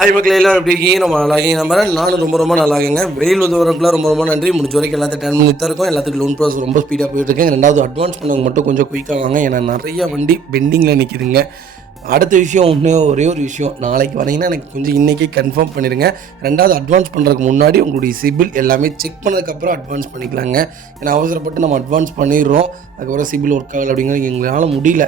Hi மக்கள் எல்லாம் எப்படி இருக்கீங்க? ரொம்ப நல்லா இருக்கீங்க நம்புறேன். நானும் ரொம்ப நல்லா இருக்கேங்க. வெயில் உதவுறதுக்குலாம் ரொம்ப நன்றி. முடிஞ்ச வரைக்கும் எல்லாத்தையும் 10 மினிட் தான் இருக்கும். எல்லாத்துக்கும் லோன் ப்ராசஸ் ரொம்ப ஸ்பீடாக போயிட்டு இருக்கேன். ரெண்டாவது அட்வான்ஸ் பண்ணவங்க மட்டும் கொஞ்சம் குயிக்காக வாங்க. ஏன்னா நிறைய வண்டி பெண்டிங்கில் நிற்கிதுங்க. அடுத்த விஷயம் ஒரே ஒரு விஷயம், நாளைக்கு வரீங்கன்னா எனக்கு கொஞ்சம் இன்றைக்கே கன்ஃபார்ம் பண்ணிடுங்க. ரெண்டாவது அட்வான்ஸ் பண்ணுறதுக்கு முன்னாடி உங்களுடைய சிபில் எல்லாமே செக் பண்ணதுக்கப்புறம் அட்வான்ஸ் பண்ணிக்கலாங்க. ஏன்னா அவசரப்பட்டு நம்ம அட்வான்ஸ் பண்ணிடுறோம், அதுக்கப்புறம் சிபில் ஒர்க் ஆகலை அப்படிங்கிறது எங்களால் முடியல.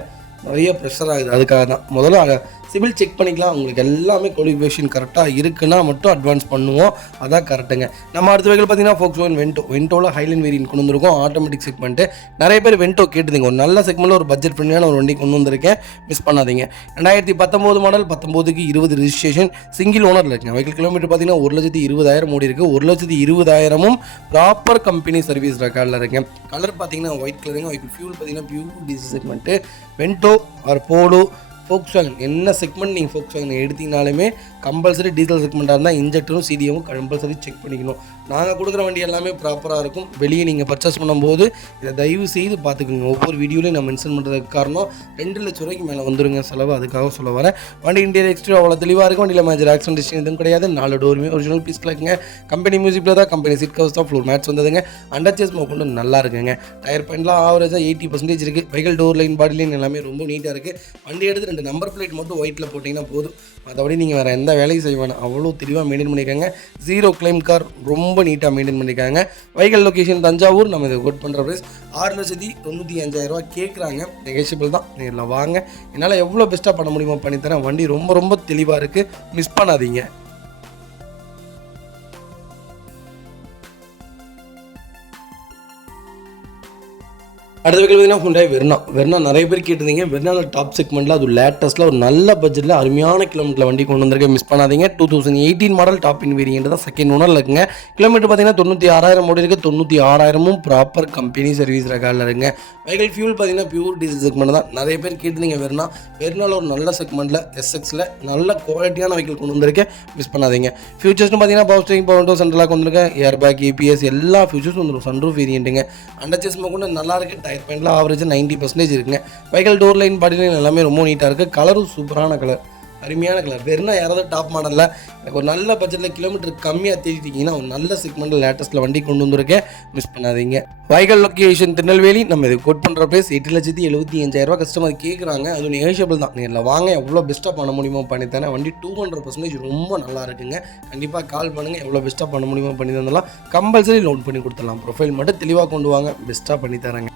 நிறைய ப்ரெஷர் ஆகுது. அதுக்காக தான் முதல்ல சிபில் செக் பண்ணிக்கலாம். உங்களுக்கு எல்லாமே குவாலிஃபிகேஷன் கரெக்டாக இருக்குன்னா மட்டும் அட்வான்ஸ் பண்ணுவோம். அதான் கரெக்டுங்க. நம்ம அடுத்த வெஹிக்கிள் பார்த்தீங்கன்னா Volkswagen வென்டோவில் ஹைலைன் வேரியன்ட் கொண்டு வந்திருக்கோம். Automatic segment. நிறைய பேர் வென்டோ கேட்டுதுங்க. ஒரு நல்ல செக்மெண்ட்டில் ஒரு பட்ஜெட் ஃப்ரெண்ட்லியான ஒரு வண்டி கொண்டு வந்திருக்கேன், மிஸ் பண்ணாதீங்க. 2019 மாடல், 19க்கு 20 ரெஜிஸ்ட்ரேஷன், சிங்கிள் ஓனரில் இருக்குங்க. வெஹிக்கிள் கிலோமீட்டர் பார்த்தீங்கன்னா 1,20,000 ஓடி இருக்குது. 1,20,000 ப்ராப்பர் கம்பெனி சர்வீஸ் ரெக்கார்டில் இருக்குங்க. கலர் பார்த்தீங்கன்னா ஒயிட் கலருங்க. வெஹிக்கிள் ஃபியூல் பார்த்தீங்கன்னா pure diesel segment. Vento or Polo Volkswagen என்ன செக்மெண்ட் நீங்கள் Volkswagen எடுத்தீங்கனாலுமே கம்பல்சரி டீசல் செக்மெண்ட்டாக இருந்தால் இன்ஜெக்டரும் சிடிஎவும் கம்பல்சரி செக் பண்ணிக்கணும். நாங்கள் கொடுக்குற வண்டி எல்லாமே ப்ராப்பராக இருக்கும். வெளியே நீங்கள் பர்ச்சேஸ் பண்ணும்போது இதை தயவு செய்து பார்த்துக்குங்க. ஒவ்வொரு வீடியோலையும் நான் மென்ஷன் பண்ணுறதுக்கு காரணம் 2 லட்ச ரூபாய்க்கு மேலே வந்துருங்க செலவு. அதுக்காக சொல்ல வரேன். வண்டி இன்டீரியர் எக்ஸ்டீரியர் அவ்வளோ தெளிவாக இருக்கும். வண்டியில் மேஜர் ஆக்சிடென்ட் எதுவும் கிடையாது. 4 டோருமே ஒரிஜினல் பீஸில் இருக்குங்க. கம்பெனி மியூசிக்கில் தான், கம்பெனி சீட் கவர்ஸ் தான், ஃப்ளோர் மேட்ஸ் வந்ததுங்க. அண்டர்ச்சேஸ் கொண்டு நல்லா இருக்குங்க. டயர் பாயிண்ட்லாம் ஆவரேஜாக 80% இருக்குது. Vehicle door line, body line எல்லாமே ரொம்ப நீட்டாக இருக்குது. வண்டி எடுத்து 2 நம்பர் பிளேட் மட்டும் ஒயிட்டில் போட்டிங்கன்னா போதும். மற்றபடி நீங்கள் வேறு எந்த வேலையும் செய்வாங்க. அவ்வளோ தெளிவாக மெயின்டைன் பண்ணியிருக்காங்க. 0 கிளைம் கார் ரொம்ப நீட்டாக மெயின்டைன் பண்ணியிருக்காங்க. Vehicle location Thanjavur. நம்ம இதை கோட் பண்ணுற ப்ரைஸ் 6,95,000 கேட்குறாங்க. நெகோஷியபிள் தான். நேரில் வாங்க, என்னால் எவ்வளோ பெஸ்ட்டாக பண்ண முடியுமோ பண்ணித்தரேன். வண்டி ரொம்ப தெளிவாக இருக்குது, மிஸ் பண்ணாதீங்க. அடுத்த வெஹிக்கிள் பார்த்தீங்கன்னா Hyundai வெர்னா நிறைய பேர் கேட்டிருந்தீங்க. வெர்னாவில் டாப் செக்மெண்ட்டில் அது லேட்டஸ்ட்டில் ஒரு நல்ல பட்ஜெட்டில் அருமையான கிலோமீட்டரில் வண்டி கொண்டு வந்திருக்கேன், மிஸ் பண்ணாதீங்க. 2018 மாடல் டாப் இன் வேரியன்ட் தான், செகண்ட் ஓனரில் இருக்குங்க. கிலோமீட்டர் பார்த்தீங்கன்னா 96,000 ஓடி இருக்குது. 96,000 ப்ராப்பர் கம்பெனி சர்வீஸ் ரெக்கார்டில் இருக்குங்க. வெஹிக்கிள் ஃபியூல் பார்த்தீங்கன்னா பியூர் டீசல் செக்மெண்ட் தான். நிறைய பேர் கேட்டிருந்தீங்க. வெர்னாவில் ஒரு நல்ல செக்மெண்ட்டில் எஸ்எக்ஸில் நல்ல குவாலிட்டியான வெஹிக்கிள் கொண்டு வந்திருக்கேன், மிஸ் பண்ணாதீங்க. ஃபியூச்சர்ஸ்னு பார்த்தீங்கன்னா பவர் ஸ்டீரிங், பவர் விண்டோ, சென்ட்ரலாக வந்திருக்கேன். ஏர்பேக், ஏபிஎஸ் எல்லா ஃபியூச்சர்ஸும் வந்துடும். சன்ரூஃப் வேரியண்ட்டுங்க. அண்டர்ச்சேஸ் கொண்டு நல்லா இருக்குது. டயர் பாயிண்ட்லாம் ஆவரேஜ் 90% இருக்குங்க. Vehicle door line, body line எல்லாமே ரொம்ப நீட்டாக இருக்குது. கலரும் சூப்பரான கலர், அருமையான கலர். வெறும் யாராவது டாப் மாடலில் எனக்கு ஒரு நல்ல பட்ஜெட்டில் கிலோமீட்டர் கம்மியாக தேடிட்டீங்கன்னா ஒரு நல்ல செக்மெண்ட்டில் லேட்டஸ்ட்டில் வண்டி கொண்டு வந்திருக்கேன், மிஸ் பண்ணாதீங்க. Vehicle location Tirunelveli. நம்ம இது கோட் பண்ணுற ப்ரைஸ் 8,75,000 கஸ்டமர் கேட்குறாங்க. அதுவும் நெகோஷியபிள் தான். நேரில் வாங்க, எவ்வளோ பெஸ்ட்டாக பண்ண முடியுமோ பண்ணித்தரேன். வண்டி 200% ரொம்ப நல்லா இருக்குங்க. கண்டிப்பாக கால் பண்ணுங்கள். எவ்வளோ பெஸ்ட்டாக பண்ண முடியுமோ பண்ணி தந்தலாம். கம்பல்சரி லோன் பண்ணி கொடுத்துடலாம். ப்ரொஃபைல் மட்டும் தெளிவாக கொண்டு வாங்க, பெஸ்ட்டாக பண்ணித்தரேங்க.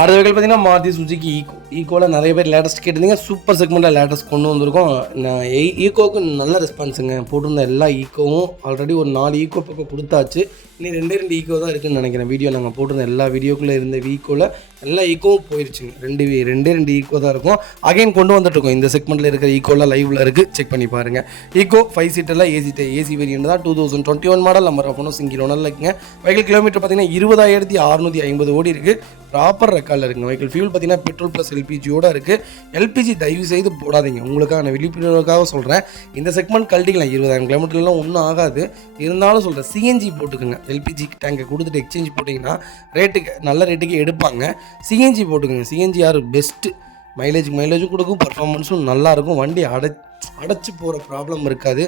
அடுத்த வெஹிக்கிள் பார்த்தீங்கன்னா மாருதி சுசுகி ஈக்கோவில் நிறைய பேர் லேட்டஸ்ட் கேட்டிருந்தீங்க. சூப்பர் செக்மெண்ட்டில் லேட்டஸ்ட் கொண்டு வந்திருக்கோம். நான் ஈக்கோவுக்கு நல்ல ரெஸ்பான்ஸுங்க. போட்டிருந்த எல்லா ஈக்கோவும் ஆல்ரெடி ஒரு 4 ஈக்கோ பக்கம் கொடுத்தாச்சு. இனி 2 ஈக்கோ தான் இருக்குதுன்னு நினைக்கிறேன். வீடியோ நாங்கள் போட்டிருந்த எல்லா வீடியோக்குள்ளே இருந்த ஈக்கோவில் எல்லா ஈக்கோவும் போயிடுச்சுங்க. 2 ஈக்கோ தான் இருக்கும். அகைன் கொண்டு வந்துட்டுருக்கோம். இந்த செக்மெண்ட்டில் இருக்கிற ஈக்கோலாம் லைவில் இருக்குது, செக் பண்ணி பாருங்கள். ஈக்கோ 5 சீட்டில் ஏசி வேரியன்ட் தான். 2021 மாடல். நம்பர் ஆஃப் ஒன்றும் சிங்கிள் ஓனரில் இருக்குங்க. வெஹிக்கிள் கிலோமீட்டர் பார்த்தீங்கன்னா 20,650 ஓடி இருக்குது. ப்ராப்பர் ரெக்கார்டில் இருக்குங்க. வெஹிக்கிள் ஃபியூல் பார்த்தீங்கன்னா பெட்ரோல் ப்ளஸ் எல்பிஜியோடு இருக்குது. எல்பிஜி தயவு செய்து போடாதீங்க. உங்களுக்கான விழிப்புணர்வுக்காக சொல்கிறேன். இந்த செக்மெண்ட் கழட்டிக்கலாம். 20,000 கிலோமீட்டர்லாம் ஒன்றும் ஆகாது. இருந்தாலும் சொல்கிறேன், சிஎன்ஜி போட்டுக்குங்க. எல்பிஜி டேங்கை கொடுத்துட்டு எக்ஸ்சேஞ்ச் போட்டிங்கன்னா நல்ல ரேட்டுக்கு எடுப்பாங்க. சிஎன்ஜி போட்டுக்கோங்க. சிஎன்ஜி யார் பெஸ்ட்டு. மைலேஜும் கொடுக்கும், பர்ஃபார்மன்ஸும் நல்லாயிருக்கும். வண்டி அடைச்சி போகிற ப்ராப்ளம் இருக்காது.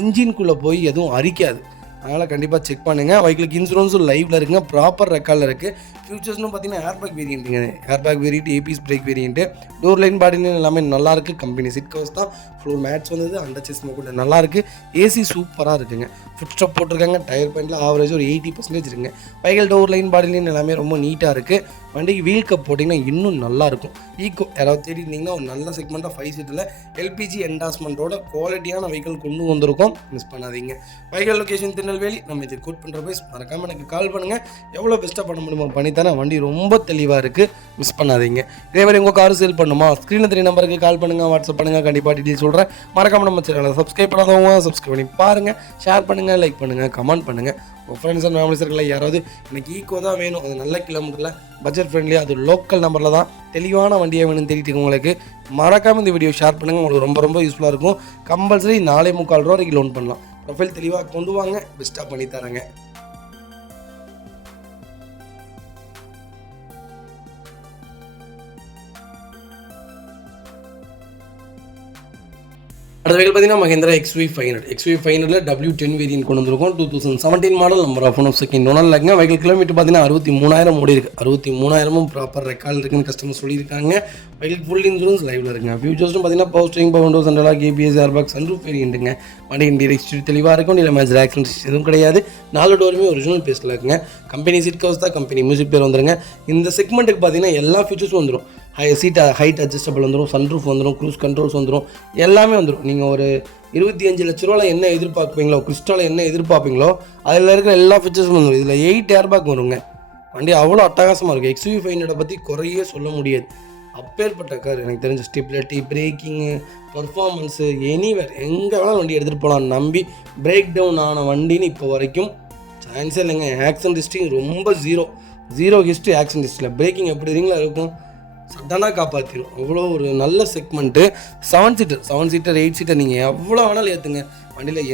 இன்ஜின்குள்ளே போய் எதுவும் அரிக்காது. அதனால் கண்டிப்பாக செக் பண்ணுங்கள். வெஹிக்கிளுக்கு இன்சூரன்ஸும் லைவில் இருக்குங்க, ப்ராப்பர் ரெக்கார்டில் இருக்குது. ஃபியூச்சர்ஸ்னு பார்த்தீங்கன்னா ஏர்பேக் வேரியண்ட்டுங்க. Airbag variant, ABS brake variant, door line, body line எல்லாமே நல்லாயிருக்கு. கம்பெனி சீட் கவர்ஸ் தான், ஃப்ளோர் மேட்ஸ் வந்தது, அண்டர்ச்சேஸ் கூட நல்லாயிருக்கு. ஏசி சூப்பராக இருக்குங்க. ஃபுட் ஸ்டாப் போட்டிருக்காங்க. டயர் பாயிண்டில் ஆவரேஜ் ஒரு 80% இருக்குங்க. Vehicle door line, body line எல்லாமே ரொம்ப நீட்டாக இருக்குது. வண்டிக்கு வீல் கப் போட்டிங்கன்னா இன்னும் நல்லாயிருக்கும். ஈக்கோ யாராவது தேடி இருந்தீங்கன்னா ஒரு நல்ல செக்மெண்ட்டாக 5 சீட்டில் எல்பிஜி என்டாஸ்மெண்ட்டோட குவாலிட்டியான வெஹிக்கிள் கொண்டு வந்திருக்கோம், மிஸ் பண்ணாதீங்க. Vehicle location Tirunelveli. நம்ம இது கோட் பண்ணுற ப்ரைஸ். மறக்காமல் எனக்கு கால் பண்ணுங்கள். எவ்வளோ பெஸ்ட்டாக பண்ண முடியுமோ பண்ணித்தானே. வண்டி ரொம்ப தெளிவாக இருக்குது, மிஸ் பண்ணாதீங்க. இதே மாதிரி உங்கள் கார் சேல் பண்ணுமா, ஸ்க்ரீனில் 3 நம்பருக்கு கால் பண்ணுங்கள், வாட்ஸ்அப் பண்ணுங்கள், கண்டிப்பாக டீட்டெயில் சொல்கிறேன். மறக்காமல் நம்ம சேனலை சப்ஸ்கிரைப் பண்ணாதவங்க சப்ஸ்கிரைப் பண்ணி பாருங்கள், ஷேர் பண்ணுங்கள், லைக் பண்ணுங்கள், கமெண்ட் பண்ணுங்கள். உங்கள் ஃப்ரெண்ட்ஸ் அண்ட் ஃபேமிலிஸ் இருக்கல யாராவது எனக்கு ஈக்கோ தான் வேணும், அது நல்ல கிலோமீட்டரில் பட்ஜெட் ஃப்ரெண்ட்லியாக, அது லோக்கல் நம்பரில் தான் தெளிவான வண்டியை வேணும்னு தேடிட்டு உங்களுக்கு மறக்காமல் இந்த வீடியோ ஷேர் பண்ணுங்கள். உங்களுக்கு ரொம்ப ரொம்ப யூஸ்ஃபுல்லாக இருக்கும். கம்பல்சரி 4.25 ரூபா வரைக்கும் லோன் பண்ணலாம். ப்ரொஃபைல் தெளிவாக கொண்டு வாங்க, பெஸ்ட்டாக பண்ணி தரேங்க. அடுத்த வெஹிக்கிள் பார்த்தீங்கன்னா Mahindra XV500. XV500 W10 variant கொண்டு வந்திருக்கும். 2017 model. Number of one second ஒன்றும் இல்லைங்க. வெஹிக்கிள் கிலோமீட்டர் பார்த்தீங்கன்னா 63,000 ஓடி இருக்குது. 63,000 ப்ராப்பர் ரெக்கார்டு இருக்குன்னு கஸ்டமர் சொல்லியிருக்காங்க. வெஹிக்கிள் ஃபுல் இன்சூரன்ஸ் லைவில் இருக்குங்க. ஃபியூச்சர்ஸ்னு பார்த்தீங்கன்னா power steering, power windows, central lock, ABS, airbag, sunroof வேரியண்ட்டுங்க. வண்டி இன்டீரியர் எக்ஸ்டீரியர் தெளிவாக இருக்கும். இல்லை மேஜர் ஆக்சிடென்ட்ஸ் எதுவும் கிடையாது. 4 டோருமே ஒரிஜினல் பேஸில் இருக்குங்க. கம்பெனி சீட் கவர்ஸ் தான், கம்பெனி மியூசிக் பேர் வந்துருங்க. இந்த செக்மெண்ட்டுக்கு பார்த்தீங்கன்னா எல்லா ஃபீச்சர்ஸும் வந்துடும். ஹைட் அட்ஜஸ்டபிள் வந்துடும், சன்ரூஃப் வந்துடும், க்ரூஸ் கண்ட்ரோல்ஸ் வந்துடும், எல்லாமே வந்துடும். நீங்கள் ஒரு 25 லட்ச ரூபாவில் என்ன எதிர்பார்ப்பீங்களோ, கிறிஸ்டாவில் என்ன எதிர்பார்ப்பீங்களோ அதில் இருக்கிற எல்லா ஃபீச்சர்ஸும் வந்துடும். இதில் 8 ஏர்பேக் வருங்க. வண்டி அவ்வளோ அட்டகாசமாக இருக்குது. XV500 பற்றி குறையே சொல்ல முடியாது. அப்பேற்பட்ட கார் எனக்கு தெரிஞ்ச ஸ்டெபிலிட்டி, பிரேக்கிங்கு, பர்ஃபார்மன்ஸு, எனிவேர் எங்கே வேணாலும் வண்டி எடுத்துகிட்டு போகலாம். நம்பி பிரேக் டவுன் ஆன வண்டின்னு இப்போ வரைக்கும் சான்ஸே இல்லைங்க. ஆக்சிடென்ட் ஹிஸ்ட்ரி ரொம்ப ஜீரோ ஹிஸ்ட்ரி. ஆக்சிடென்ட் ஹிஸ்ட்ரியில் பிரேக்கிங் எப்படி இருங்களா இருக்கும், சடனாக காப்பாற்றிடும். அவ்வளோ ஒரு நல்ல செக்மெண்ட்டு. 7 சீட்டர் 8 சீட்டர் நீங்கள் எவ்வளோ வேணாலும் ஏற்றுங்க. வண்டியில்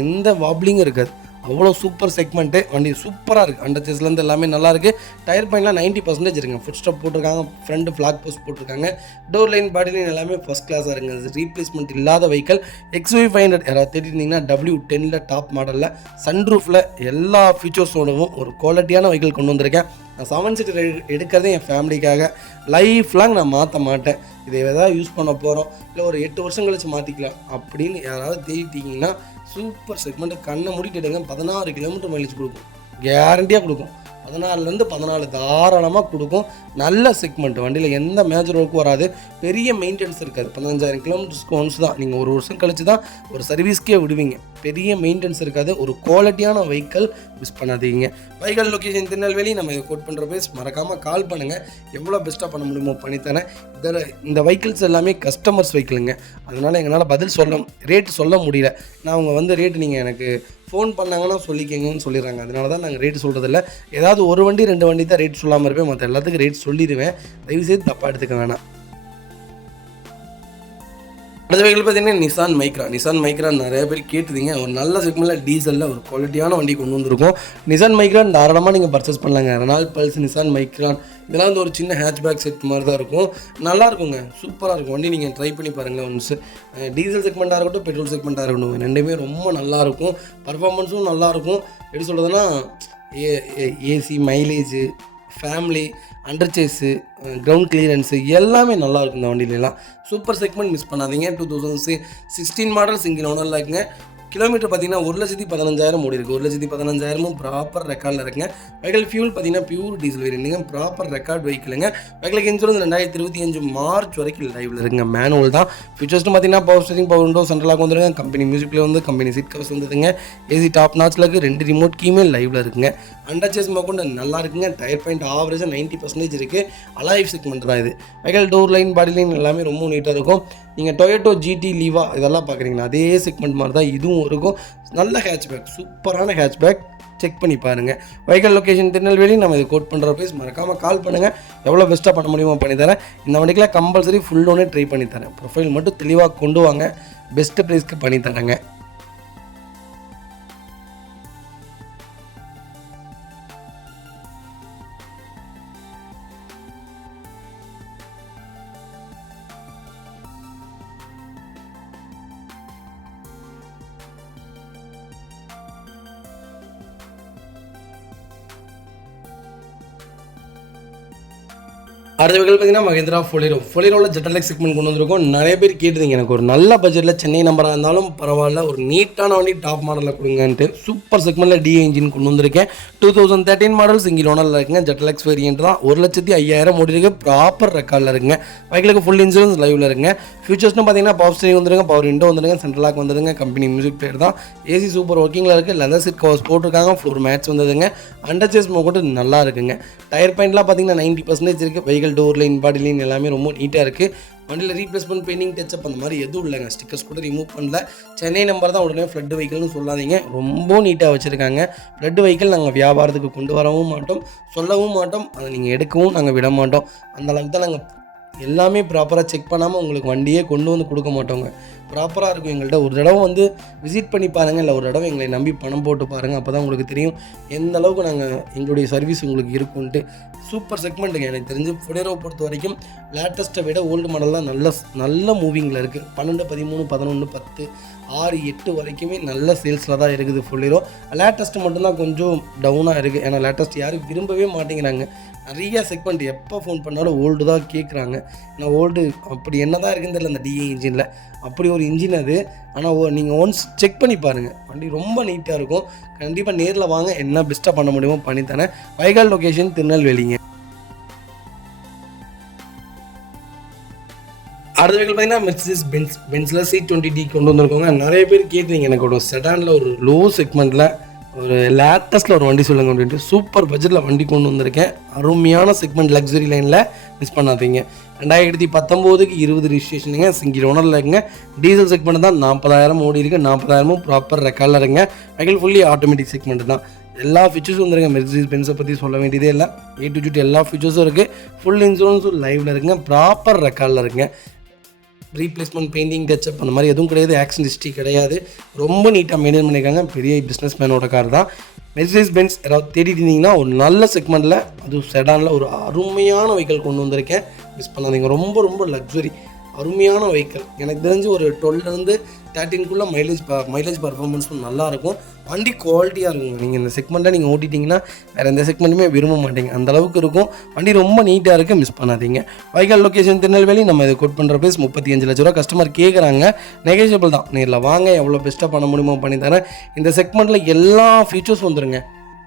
எந்த வாப்ளிங்கும் இருக்காது. அவ்வளோ சூப்பர் செக்மெண்ட்டு. வண்டி சூப்பராக இருக்குது. அண்டர் சேஸ்லேருந்து எல்லாமே நல்லாயிருக்கு. டயர் பாயிண்ட்லாம் 90% இருக்குங்க. ஃபுட் ஸ்டாப் போட்டிருக்காங்க, ஃப்ரண்ட் ஃப்ளாக் போஸ்ட் போட்டிருக்காங்க. டோர் லைன், பாடி லைன் எல்லாமே ஃபஸ்ட் கிளாஸாக இருக்குங்க. அது ரீப்ளேஸ்மெண்ட் இல்லாத வெஹிக்கல். XV500 யாராவது தேடிருந்தீங்கன்னா W10 டாப் மாடலில் சன்ரூஃபில் எல்லா ஃபீச்சர்ஸோடவும் ஒரு குவாலிட்டியான வெஹிக்கிள் கொண்டு வந்திருக்கேன். நான் 7 சீட்டர் எடுக்கிறதே என் ஃபேமிலிக்காக. லைஃப் லாங் நான் மாற்ற மாட்டேன். இதை எதாவது யூஸ் பண்ண போகிறோம், இல்லை ஒரு 8 வருஷம் கழிச்சு மாற்றிக்கலாம் அப்படின்னு யாராவது தேடிட்டீங்கன்னா சூப்பர் செக்மெண்ட்டு. கண்ணை மூடிட்டு எடுங்க. 16 கிலோமீட்டர் மைலேஜ் கொடுக்கும், கேரண்டியாக கொடுக்கும். 14 தாராளமாக கொடுக்கும். நல்ல செக்மெண்ட். வண்டியில் எந்த மேஜர் ஒர்க்கும் வராது. பெரிய மெயின்டெனன்ஸ் இருக்காது. 15,000 கிலோமீட்டர்ஸ்க்கு ஒன்ஸ் தான். நீங்கள் ஒரு வருஷம் கழிச்சு தான் ஒரு சர்வீஸ்க்கே விடுவீங்க. பெரிய மெயின்டெனன்ஸ் இருக்காது. ஒரு குவாலிட்டியான வெஹிக்கிள், மிஸ் பண்ணாதீங்க. Vehicle location Tirunelveli. நம்ம இதை கோட் பண்ணுற ப்ரைஸ். மறக்காமல் கால் பண்ணுங்கள். எவ்வளோ பெஸ்ட்டாக பண்ண முடியுமோ பண்ணித்தரேன். இந்த வெஹிக்கிள்ஸ் எல்லாமே கஸ்டமர்ஸ் வெஹிக்கிளுங்க. அதனால் எங்களால் பதில் ரேட்டு சொல்ல முடியல. நான் அவங்க ரேட்டு நீங்கள் எனக்கு ஃபோன் பண்ணாங்கன்னா சொல்லிக்கங்கன்னு சொல்லிடுறாங்க. அதனால தான் நாங்கள் ரேட் சொல்கிறதில்ல. ஏதாவது ஒரு வண்டி 2 வண்டி தான் ரேட் சொல்லாமல் இருப்பேன். மற்ற எல்லாத்துக்கும் ரேட் சொல்லிடுவேன். தயவுசெய்து தப்பாக எடுத்துக்க வேணாம். அடுத்த வெஹிக்கிள் பார்த்தீங்கன்னா நிசான் மைக்ரா நிறைய பேர் கேட்டுதீங்க. ஒரு நல்ல செக்மெண்ட்டில் டீசலில் ஒரு குவாலிட்டியான வண்டி கொண்டு வந்திருக்கும். நிசான் மைக்ரான் தாராளமாக நீங்கள் பர்ச்சேஸ் பண்ணலாங்க. ரெனால்ட் பல்ஸ், நிசான் மைக்ரான் இதெல்லாம் ஒரு சின்ன ஹேட்ச்பேக் செட் மாதிரி தான் இருக்கும். நல்லாயிருக்குங்க, சூப்பராக இருக்கும் வண்டி. நீங்கள் ட்ரை பண்ணி பாருங்கள் ஒன்ஸ். டீசல் செக்மெண்ட்டாக இருக்கட்டும், பெட்ரோல் செக்மெண்ட்டாக இருக்கட்டும், ரெண்டுமே ரொம்ப நல்லாயிருக்கும். பர்ஃபார்மன்ஸும் நல்லாயிருக்கும். எப்படி சொல்கிறதுனா AC, mileage, family, under chase, ground clearance எல்லாமே நல்லாயிருக்கும். இந்த வண்டியிலலாம் சூப்பர் செக்மெண்ட், மிஸ் பண்ணாதீங்க. 2016 மாடல் சிங்கிள் ஓனரில் இருக்குங்க. கிலோமீட்டர் பார்த்தீங்கன்னா 1,15,000 ஓடி இருக்குது. 1,15,000 ப்ராப்பர் ரெக்கார்டில் இருக்குங்க. வெஹிக்கிள் ஃபியூல் பார்த்தீங்கன்னா பியூர் டீசல் வேரியன்ட்டுங்க. ப்ராப்பர் ரெக்கார்ட் வெஹிக்கிளுங்க. வெஹிக்கிளுக்கு இன்சூரன்ஸ் 2025 மார்ச் வரைக்கும் லைவில் இருக்குங்க. மேனுவல் தான். ஃபியூச்சர்ஸ்னு பார்த்தீங்கன்னா power steering, power windows, central lock வந்துருங்க. கம்பெனி மியூசிக்கில் கம்பெனி சீட் கவர்ஸ் வந்துதுங்க. ஏசி டாப் நாச்சில் இருக்குது. 2 ரிமோட் கீமே லைவில் இருக்குங்க. அண்டர் சேஸ் கொண்டு நல்லா இருக்குங்க. டயர் பாயிண்ட் ஆவரேஜாக 90% இருக்குது. அலாய் செக்மெண்ட் தான் இது. Vehicle door line, body line எல்லாமே ரொம்ப நீட்டாக இருக்கும். நீங்கள் டொயோட்டோ GT லீவா இதெல்லாம் பார்க்குறீங்களா, அதே செக்மெண்ட் மாதிரி தான் இதுவும் இருக்கும். நல்ல ஹேட்ச்பேக், சூப்பரான ஹேட்ச்பேக். செக் பண்ணி பாருங்கள். Vehicle location Tirunelveli. நம்ம இது கோட் பண்ணுற ப்ரைஸ். மறக்காமல் கால் பண்ணுங்கள். எவ்வளோ பெஸ்ட்டாக பண்ண முடியுமோ பண்ணித்தரேன். இந்த வண்டிக்கெலாம் கம்பல்சரி ஃபுல் லோனே ட்ரை பண்ணித்தரேன். ப்ரொஃபைல் மட்டும் தெளிவாக கொண்டு வாங்க, பெஸ்ட்டு ப்ரைஸ்க்கு பண்ணித்தரேங்க. அடுத்த வகையில் பார்த்தீங்கன்னா மஹிந்திரா ஃபொலிரோவில் ஜெட்டலெக் செக்மெண்ட் கொண்டு வந்திருக்கோம். நிறைய பேர் கேட்டுருந்தீங்க எனக்கு ஒரு நல்ல பட்ஜெட்டில் சென்னை நம்பராக இருந்தாலும் பரவாயில்ல, ஒரு நீட்டான வண்டி டாப் மாடலில் கொடுங்கன்ட்டு சூப்பர் செக்மெண்ட்டில் டிஏ இன்ஜின் கொண்டு வந்திருக்கேன். 2013 மாடல் சிங்கிள் ஓனரில் இருக்குங்க. ஜெட்டலெக்ஸ் வேரியன்ட் தான். 1,05,000 ஓடி இருக்கு. ப்ராப்பர் ரெக்கார்டில் இருக்குங்க. பைக்கிலுக்கு ஃபுல் இன்சூரன்ஸ் லைவில் இருக்குங்க. ஃபியூச்சர்ஸ்னு பார்த்தீங்கன்னா பவர் ஸ்டீரிங் வந்துருங்க, பவர் விண்டோ வந்துருங்க, சென்ட்ரல் லாக் வந்துருங்க, கம்பெனி மியூசிக் பிளேயர் தான். ஏசி சூப்பர் ஒர்க்கிங்கில் இருக்குது. லெதர் சீட் கவர்ஸ் போட்டிருக்காங்க. ஃப்ளோர் மேட்ச் வந்ததுங்க. அண்டர் சேஸ் மோக்கோட்டு நல்லா இருக்குங்க. டயர் பாயிண்ட்லாம் பார்த்தீங்கன்னா 90% இருக்குது. Vehicle door line, body line எல்லாமே ரொம்ப நீட்டாக இருக்குது. வண்டியில் ரீப்ளேஸ்மெண்ட், பெயிண்டிங், டச்சப் அந்த மாதிரி எதுவும் இல்லைங்க. ஸ்டிக்கர்ஸ் கூட ரிமூவ் பண்ணல. சென்னை நம்பர் தான். உடனே ஃப்ளட் வெஹிக்கல்னு சொல்லாதீங்க, ரொம்ப நீட்டாக வச்சுருக்காங்க. ஃப்ளட் வெஹிக்கல் நாங்கள் வியாபாரத்துக்கு கொண்டு வரவும் மாட்டோம், சொல்லவும் மாட்டோம், அதை நீங்கள் எடுக்கவும் நாங்கள் விட மாட்டோம். அந்த அளவுக்கு தான் நாங்கள் எல்லாமே ப்ராப்பராக செக் பண்ணாமல் உங்களுக்கு வண்டியே கொண்டு வந்து கொடுக்க மாட்டோங்க. ப்ராப்பராக இருக்கும் எங்கள்கிட்ட. ஒரு தடவை வந்து விசிட் பண்ணி பாருங்கள், இல்லை ஒரு தடவை எங்களை நம்பி பணம் போட்டு பாருங்கள். அப்போ தான் உங்களுக்கு தெரியும் எந்த அளவுக்கு நாங்கள் எங்களுடைய சர்வீஸ் உங்களுக்கு இருக்குன்ட்டு. சூப்பர் செக்மெண்ட்டுங்க. எனக்கு தெரிஞ்சு ஃபொலேரோ பொறுத்த வரைக்கும் லேட்டஸ்ட்டை விட ஓல்டு மாடல் தான் நல்ல மூவிங்கில் இருக்குது. 12, 13, 11, 10, 6, 8 வரைக்குமே நல்ல சேல்ஸில் தான் இருக்குது ஃபொலேரோ. லேட்டஸ்ட்டு மட்டும்தான் கொஞ்சம் டவுனாக இருக்குது. ஏன்னா லேட்டஸ்ட் யாரும் விரும்பவே மாட்டேங்கிறாங்க. நிறைய செக்மெண்ட் எப்போ ஃபோன் பண்ணாலும் ஓல்டு தான் கேட்குறாங்க. ஏன்னா ஓல்டு அப்படி என்ன தான் இருக்குன்னு தெரியல அந்த டிஏ இன்ஜினில். அப்படி ஒரு இன்ஜின் அது. ஆனால் நீங்கள் ஒன்ஸ் செக் பண்ணி பாருங்கள், வண்டி ரொம்ப நீட்டாக இருக்கும். கண்டிப்பாக நேரில் வாங்க, என்ன பெஸ்ட்டாக பண்ண முடியுமோ பண்ணித்தரேன். வைகால் லொக்கேஷன் திருநெல்வேலிங்க. அடுத்த வெஹிக்கிள் பார்த்தீங்கன்னா மெர்சிடிஸ் பென்ஸில் C20D கொண்டு வந்திருக்கோங்க. நிறைய பேர் கேட்டீங்க எனக்கு ஒரு செடானில் ஒரு லோ செக்மெண்ட்டில் ஒரு லேட்டஸ்ட்டில் ஒரு வண்டி சொல்லுங்கள் அப்படின்ட்டு. சூப்பர் பட்ஜெட்டில் வண்டி கொண்டு வந்திருக்கேன். அருமையான செக்மெண்ட், லக்ஸரி லைனில் மிஸ் பண்ணாதீங்க. 2019க்கு 20 ரிஜிஸ்ட்ரேஷனுங்க. சிங்கிள் ஓனரில் இருக்குங்க. டீசல் செக்மெண்ட் தான். 40,000 ஓடி இருக்குது. 40,000 ப்ராப்பர் ரெக்கார்டில் இருக்குங்க. வெஹிக்கிள் ஃபுல்லி ஆட்டோமேட்டிக் செக்மெண்ட் தான். எல்லா ஃபீச்சர்ஸும் வந்துருங்க. மெர்சிடிஸ் பென்ஸை பற்றி சொல்ல வேண்டியதே இல்லை. A to Z எல்லா ஃபீச்சர்ஸும் இருக்குது. ஃபுல் இன்சூரன்ஸும் லைவில் இருக்குங்க. ப்ராப்பர் ரெக்கார்டில் இருக்குங்க. ரீப்ளேஸ்மெண்ட், பெயிண்டிங், டச்சப் அந்த மாதிரி எதுவும் கிடையாது. ஆக்சிடென்ட் ஹிஸ்ட்ரி கிடையாது. ரொம்ப நீட்டாக மெயின்டைன் பண்ணியிருக்காங்க. பெரிய பிஸ்னஸ் மேனோட கார் தான். மெர்சிடிஸ் பென்ஸ் யாராவது தேடிட்டு இருந்தீங்கன்னா ஒரு நல்ல செக்மெண்ட்டில், அதுவும் செடானில் ஒரு அருமையான வெஹிக்கிள் கொண்டு வந்திருக்கேன். மிஸ் பண்ணாதீங்க. ரொம்ப ரொம்ப லக்ஸுரி அருமையான வெஹிக்கிள். எனக்கு தெரிஞ்சு ஒரு 12 13 மைலேஜ் பர்ஃபார்மன்ஸும் நல்லாயிருக்கும். வண்டி குவாலிட்டியாக இருக்குங்க. நீங்கள் இந்த செக்மெண்ட்டில் நீங்கள் ஓட்டிட்டிங்கன்னா வேறு எந்த செக்மெண்ட்டுமே விரும்ப மாட்டீங்க, அந்தளவுக்கு இருக்கும். வண்டி ரொம்ப நீட்டாக இருக்குது. மிஸ் பண்ணாதீங்க. வைகால் லொக்கேஷன் திருநெல்வேலி. நம்ம இதை கோட் பண்ணுற ப்ரைஸ் 35 லட்ச ரூபா. கஸ்டமர் கேட்குறாங்க, நெகோஷியபிள் தான். நேரில் வாங்க, எவ்வளோ பெஸ்ட்டாக பண்ண முடியுமோ பண்ணி தரேன். இந்த செக்மெண்ட்டில் எல்லா ஃபீச்சர்ஸ் வந்துருங்க.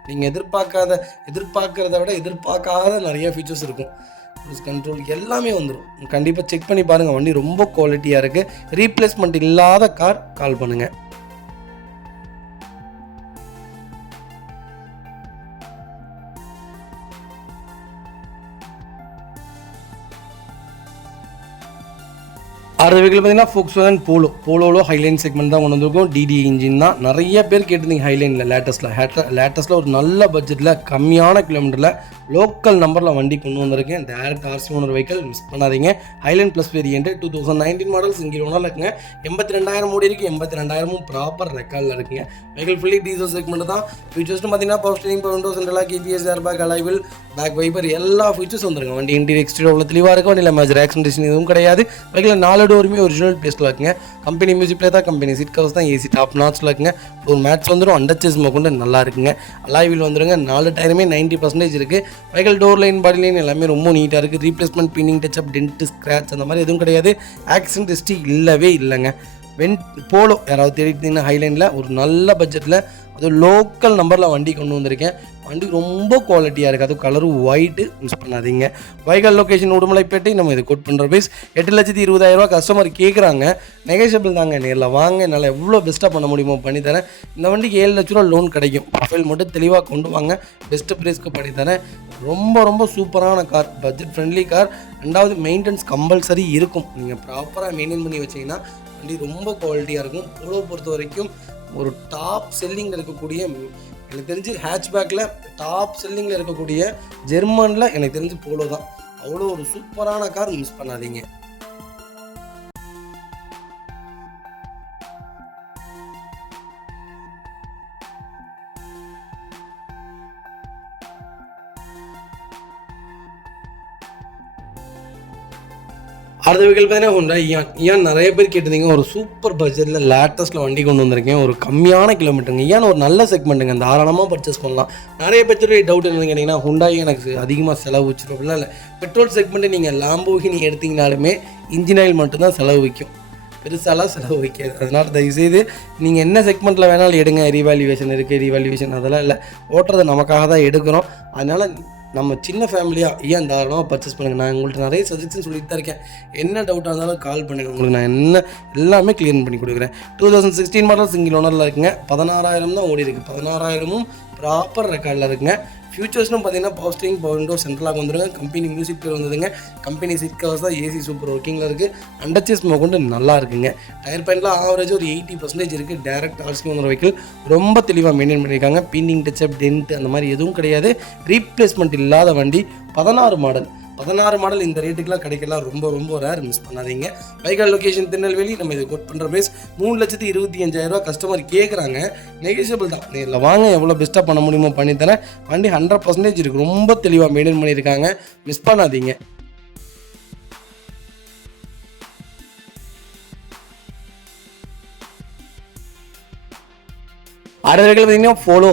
நீங்கள் எதிர்பார்க்குறத விட எதிர்பார்க்காத நிறைய ஃபீச்சர்ஸ் இருக்கும். க்ரூஸ் கண்ட்ரோல் எல்லாமே வந்துடும். கண்டிப்பாக செக் பண்ணி பாருங்கள். வண்டி ரொம்ப குவாலிட்டியாக இருக்குது. ரீப்ளேஸ்மெண்ட் இல்லாத கார். கால் பண்ணுங்கள். அடுத்த வெஹிக்கிள் பார்த்தீங்கன்னா Volkswagen போலோவில் ஹைலைன் செக்மெண்ட் தான் கொண்டு வந்திருக்கும். டிடி இன்ஜின் தான். நிறைய பேர் கேட்டிருந்தீங்க ஹைலைனில். லேட்டஸ்ட்டில் ஒரு நல்ல பட்ஜெட்டில் கம்மியான கிலோமீட்டரில் லோக்கல் நம்பரில் வண்டி கொண்டு வந்திருக்கேன். Direct RC owner vehicle. Miss பண்ணாதீங்க. Highline plus variant 2019 model single ஓனரில் இருக்குங்க. 82,000 ஓடி இருக்குது. 82,000 ப்ராப்பர் ரெக்கார்டில் இருக்குங்க. வெஹிக்கிள் ஃபுல்லி டீசல் செக்மெண்ட் தான். ஃபீச்சர்ஸ்னு பார்த்தீங்கன்னா power steering, power window, central lock, ABS, airbag, alloy wheel, back wiper எல்லா ஃபீச்சர்ஸ் வந்துருங்க. வண்டி இன்டீரியர் எக்ஸ்டீரியர் அவ்வளோ தெளிவாக இருக்கும். வண்டியில் மேஜர் ஆக்சிடென்ட் எதுவும் கிடையாது. வெஹிக்கிள் 4 டோருமே ஒரிஜினல் பேஸ்ட்டில் இருக்குங்க. கம்பெனி மியூசிக் பிளே தான். கம்பெனி சீட் கவர்ஸ் தான். ஏசி டாப் நாட்ச்சில் இருக்குங்க. ஒரு மேட்ச் வந்துடும். அண்டர் சேஸ் கொண்டு நல்லா இருக்குங்க. அலாய் வீல் வந்துருங்க. 4 டயருமே 90% இருக்குது. Vehicle door line, body line எல்லாமே ரொம்ப நீட்டாக இருக்குது. Replacement, painting, touch-up, dent, scratch அந்த மாதிரி எதுவும் கிடையாது. ஆக்சிடென்ட் ஹிஸ்ட்ரி இல்லவே இல்லைங்க. போலோ யாராவது தேடிட்டீங்கன்னா ஹைலைனில் ஒரு நல்ல பட்ஜெட்டில், அது லோக்கல் நம்பரில் வண்டி கொண்டு வந்திருக்கேன். வண்டி ரொம்ப குவாலிட்டியாக இருக்குது. அது கலரு ஒயிட்டு. மிஸ் பண்ணாதீங்க. வைகால் லொக்கேஷன் உடுமலைப்பேட்டை. நம்ம இது கோட் பண்ணுற ப்ரைஸ் 8,20,000 கஸ்டமர் கேட்குறாங்க. நெகோஷியபிள் தாங்க. நேரில் வாங்க, என்னால் எவ்வளோ பெஸ்ட்டாக பண்ண முடியுமோ பண்ணித்தரேன். இந்த வண்டிக்கு 7 லட்ச ரூபா லோன் கிடைக்கும். ப்ரொஃபைல் மட்டும் தெளிவாக கொண்டு வாங்க, பெஸ்ட்டு ப்ரைஸ்க்கு பண்ணித்தரேன். ரொம்ப ரொம்ப சூப்பரான கார், பட்ஜெட் ஃப்ரெண்ட்லி கார். ரெண்டாவது மெயின்டெனன்ஸ் கம்பல்சரி இருக்கும். நீங்கள் ப்ராப்பராக மெயின்டைன் பண்ணி வச்சிங்கன்னா வண்டி ரொம்ப குவாலிட்டியாக இருக்கும். போலோ பொறுத்த வரைக்கும் ஒரு டாப் செல்லிங்கில் இருக்கக்கூடிய, எனக்கு தெரிஞ்சு ஹேட்ச்பேக்கில் டாப் செல்லிங்கில் இருக்கக்கூடிய ஜெர்மனில் எனக்கு தெரிஞ்சு போலோ தான். அவ்வளோ ஒரு சூப்பரான கார். மிஸ் பண்ணாதீங்க. அடுத்த வெஹிக்கிள் பார்த்தீங்கன்னா ஹோண்டா இயான் நிறைய பேர் கேட்டிருந்தீங்க. ஒரு சூப்பர் பட்ஜெட்டில் லேட்டஸ்ட்டில் வண்டி கொண்டு வந்திருக்கேன். ஒரு கம்மியான கிலோமீட்டருங்க. இயான் ஒரு நல்ல செக்மெண்ட்டுங்க, தாராளமாக பர்ச்சேஸ் பண்ணலாம். நிறைய பேர்த்துடைய டவுட் என்னன்னு கேட்டிங்கன்னா, ஹோண்டா எனக்கு அதிகமாக செலவு வச்சிடும் அப்படிலாம் இல்லை. பெட்ரோல் செக்மெண்ட்டு நீங்கள் லாம்போகினி எடுத்திங்கனாலுமே இன்ஜின் ஆயில் மட்டும்தான் செலவு வைக்கும், பெருசாலாம் செலவு வைக்காது. அதனால் தயவுசெய்து நீங்கள் என்ன செக்மெண்ட்டில் வேணாலும் எடுங்க. ரீவால்யூவேஷன் இருக்குது, ரீவால்யூவேஷன் அதெல்லாம் இல்லை, ஓட்டுறது நமக்காக தான் எடுக்கிறோம். அதனால் நம்ம சின்ன ஃபேமிலியாக ஏன் தாராளமாக பர்ச்சேஸ் பண்ணுங்கள். நான் உங்கள்கிட்ட நிறைய சஜஷன் சொல்லிட்டு தான் இருக்கேன். என்ன டவுட்டாக இருந்தாலும் கால் பண்ணுங்கள், உங்களுக்கு நான் எல்லாமே கிளியர் பண்ணி கொடுக்குறேன். 2016 மாடல் சிங்கிள் ஓனரில் இருக்குங்க. 16,000 தான் ஓடி இருக்குது. 16,000ம் ப்ராப்பர் ரெக்கார்டில் இருக்குங்க. ஃபியூச்சர்ஸ்னு பார்த்தீங்கன்னா பவர் ஸ்டீரிங், பவர் விண்டோ, சென்ட்ரலாக வந்துருங்க. கம்பெனி மியூசிக் பேர் வந்ததுங்க. கம்பெனி சீட் கவர்ஸ் தான், ஏசி சூப்பர் ஒர்க்கிங்கில் இருக்குது. அண்டர்ச்சேஸ் கொண்டு நல்லா இருக்குங்க. டயர் பாயிண்ட்லாம் ஆவரேஜ் ஒரு 80% இருக்குது. டேரக்ட் ஆர்சி வந்துற வெஹிக்கிள் ரொம்ப தெளிவாக மெயின்டைன் பண்ணியிருக்காங்க. பீனிங், டச்சப், டென்ட் அந்த மாதிரி எதுவும் கிடையாது. ரீப்ளேஸ்மெண்ட் இல்லாத வண்டி. 16 மாடல் இந்த ரேட்டுக்குலாம் கிடைக்கலாம் ரொம்ப ரொம்ப ரேர், மிஸ் பண்ணாதீங்க. வைகால் லொக்கேஷன் திருநெல்வேலி. நம்ம இதை கோட் பண்ணுற ப்ரைஸ் 3,25,000 கஸ்டமர் கேட்குறாங்க. நெகோஷியபிள் தான். இதில் வாங்க, எவ்வளோ பெஸ்ட்டாக பண்ண முடியுமோ பண்ணித்தரேன். வண்டி 100% இருக்குது. ரொம்ப தெளிவாக மெயின்டைன் பண்ணியிருக்காங்க, மிஸ் பண்ணாதீங்க. அடுத்த வெஹிக்கிள் பார்த்தீங்கன்னா போலோ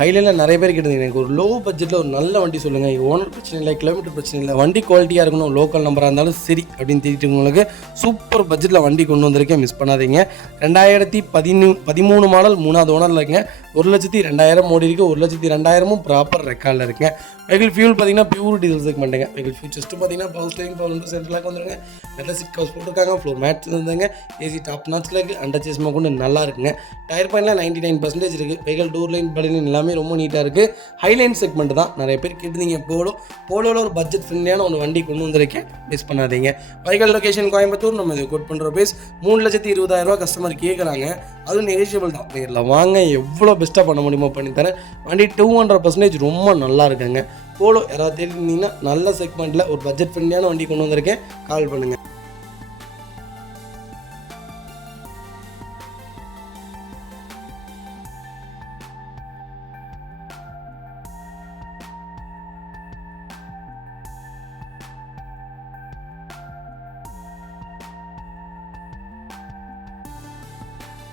ஹைலைனில் நிறைய பேர் கேட்டிருந்தீங்க, எனக்கு ஒரு லோ பட்ஜெட்டில் ஒரு நல்ல வண்டி சொல்லுங்கள். ஓனர் பிரச்சனை இல்லை, கிலோமீட்டர் பிரச்சனை இல்லை, வண்டி குவாலிட்டியாக இருக்கணும், லோக்கல் நம்பராக இருந்தாலும் சரி அப்படின்னு தேடிட்டு உங்களுக்கு சூப்பர் பட்ஜெட்டில் வண்டி கொண்டு வந்திருக்கேன், மிஸ் பண்ணாதீங்க. 2013 மாடல் 3வது ஓனரில் இருக்குங்க. 1,02,000 ஓடி இருக்குது. 1,02,000ம் ப்ராப்பர் ரெக்கார்டில் இருக்குங்க. வெஹிக்கிள் ஃபியூல் பார்த்தீங்கன்னா பியூர் டீசல் செக்மெண்ட்டுங்க. வெஹிக்கிள் ஃபியூச்சர்ஸ்ட்டு பார்த்தீங்கன்னா பவர் ஸ்டீரிங், பவர் விண்டோ, சென்ட்ரலாக வந்துருங்க. நல்ல சீட் கவர்ஸ் போட்டிருக்காங்க. ஃப்ளோர் மேட்ஸ் இருந்துங்க. ஏசி டாப் நாட்சில் இருக்குது. அண்டர்ச்சேஸ் கொண்டு நல்லா இருக்குங்க. டயர் பாயிண்ட்லாம் 99% இருக்குது. வெஹிக்கிள் டோர் லைன், படி லைன் எல்லாமே ரொம்ப நீட்டாக இருக்குது. ஹைலைன் செக்மெண்ட் தான். நிறைய பேர் கேட்டிருந்தீங்க. போலோவில் ஒரு பட்ஜெட் ஃப்ரெண்ட்லியான ஒரு வண்டி கொண்டு வந்திருக்கேன், மிஸ் பண்ணாதீங்க. வைகால் லொக்கேஷன் கோயம்புத்தூர். நம்ம இதை கோட் பண்ணுற ப்ரைஸ் 3,20,000 கஸ்டமர் கேட்குறாங்க. அதுவும் நெகோஷியபிள் தான். நேரில் வாங்க, எவ்வளோ பெஸ்ட்டாக பண்ண முடியுமோ பண்ணித்தரேன். வண்டி 200% ரொம்ப நல்லா இருக்குங்க. போலோ யாராவது தேடிருந்தீங்கன்னா நல்ல செக்மெண்ட்டில் ஒரு பட்ஜெட் ஃப்ரெண்ட்லியான வண்டி கொண்டு வந்திருக்கேன், கால் பண்ணுங்கள்.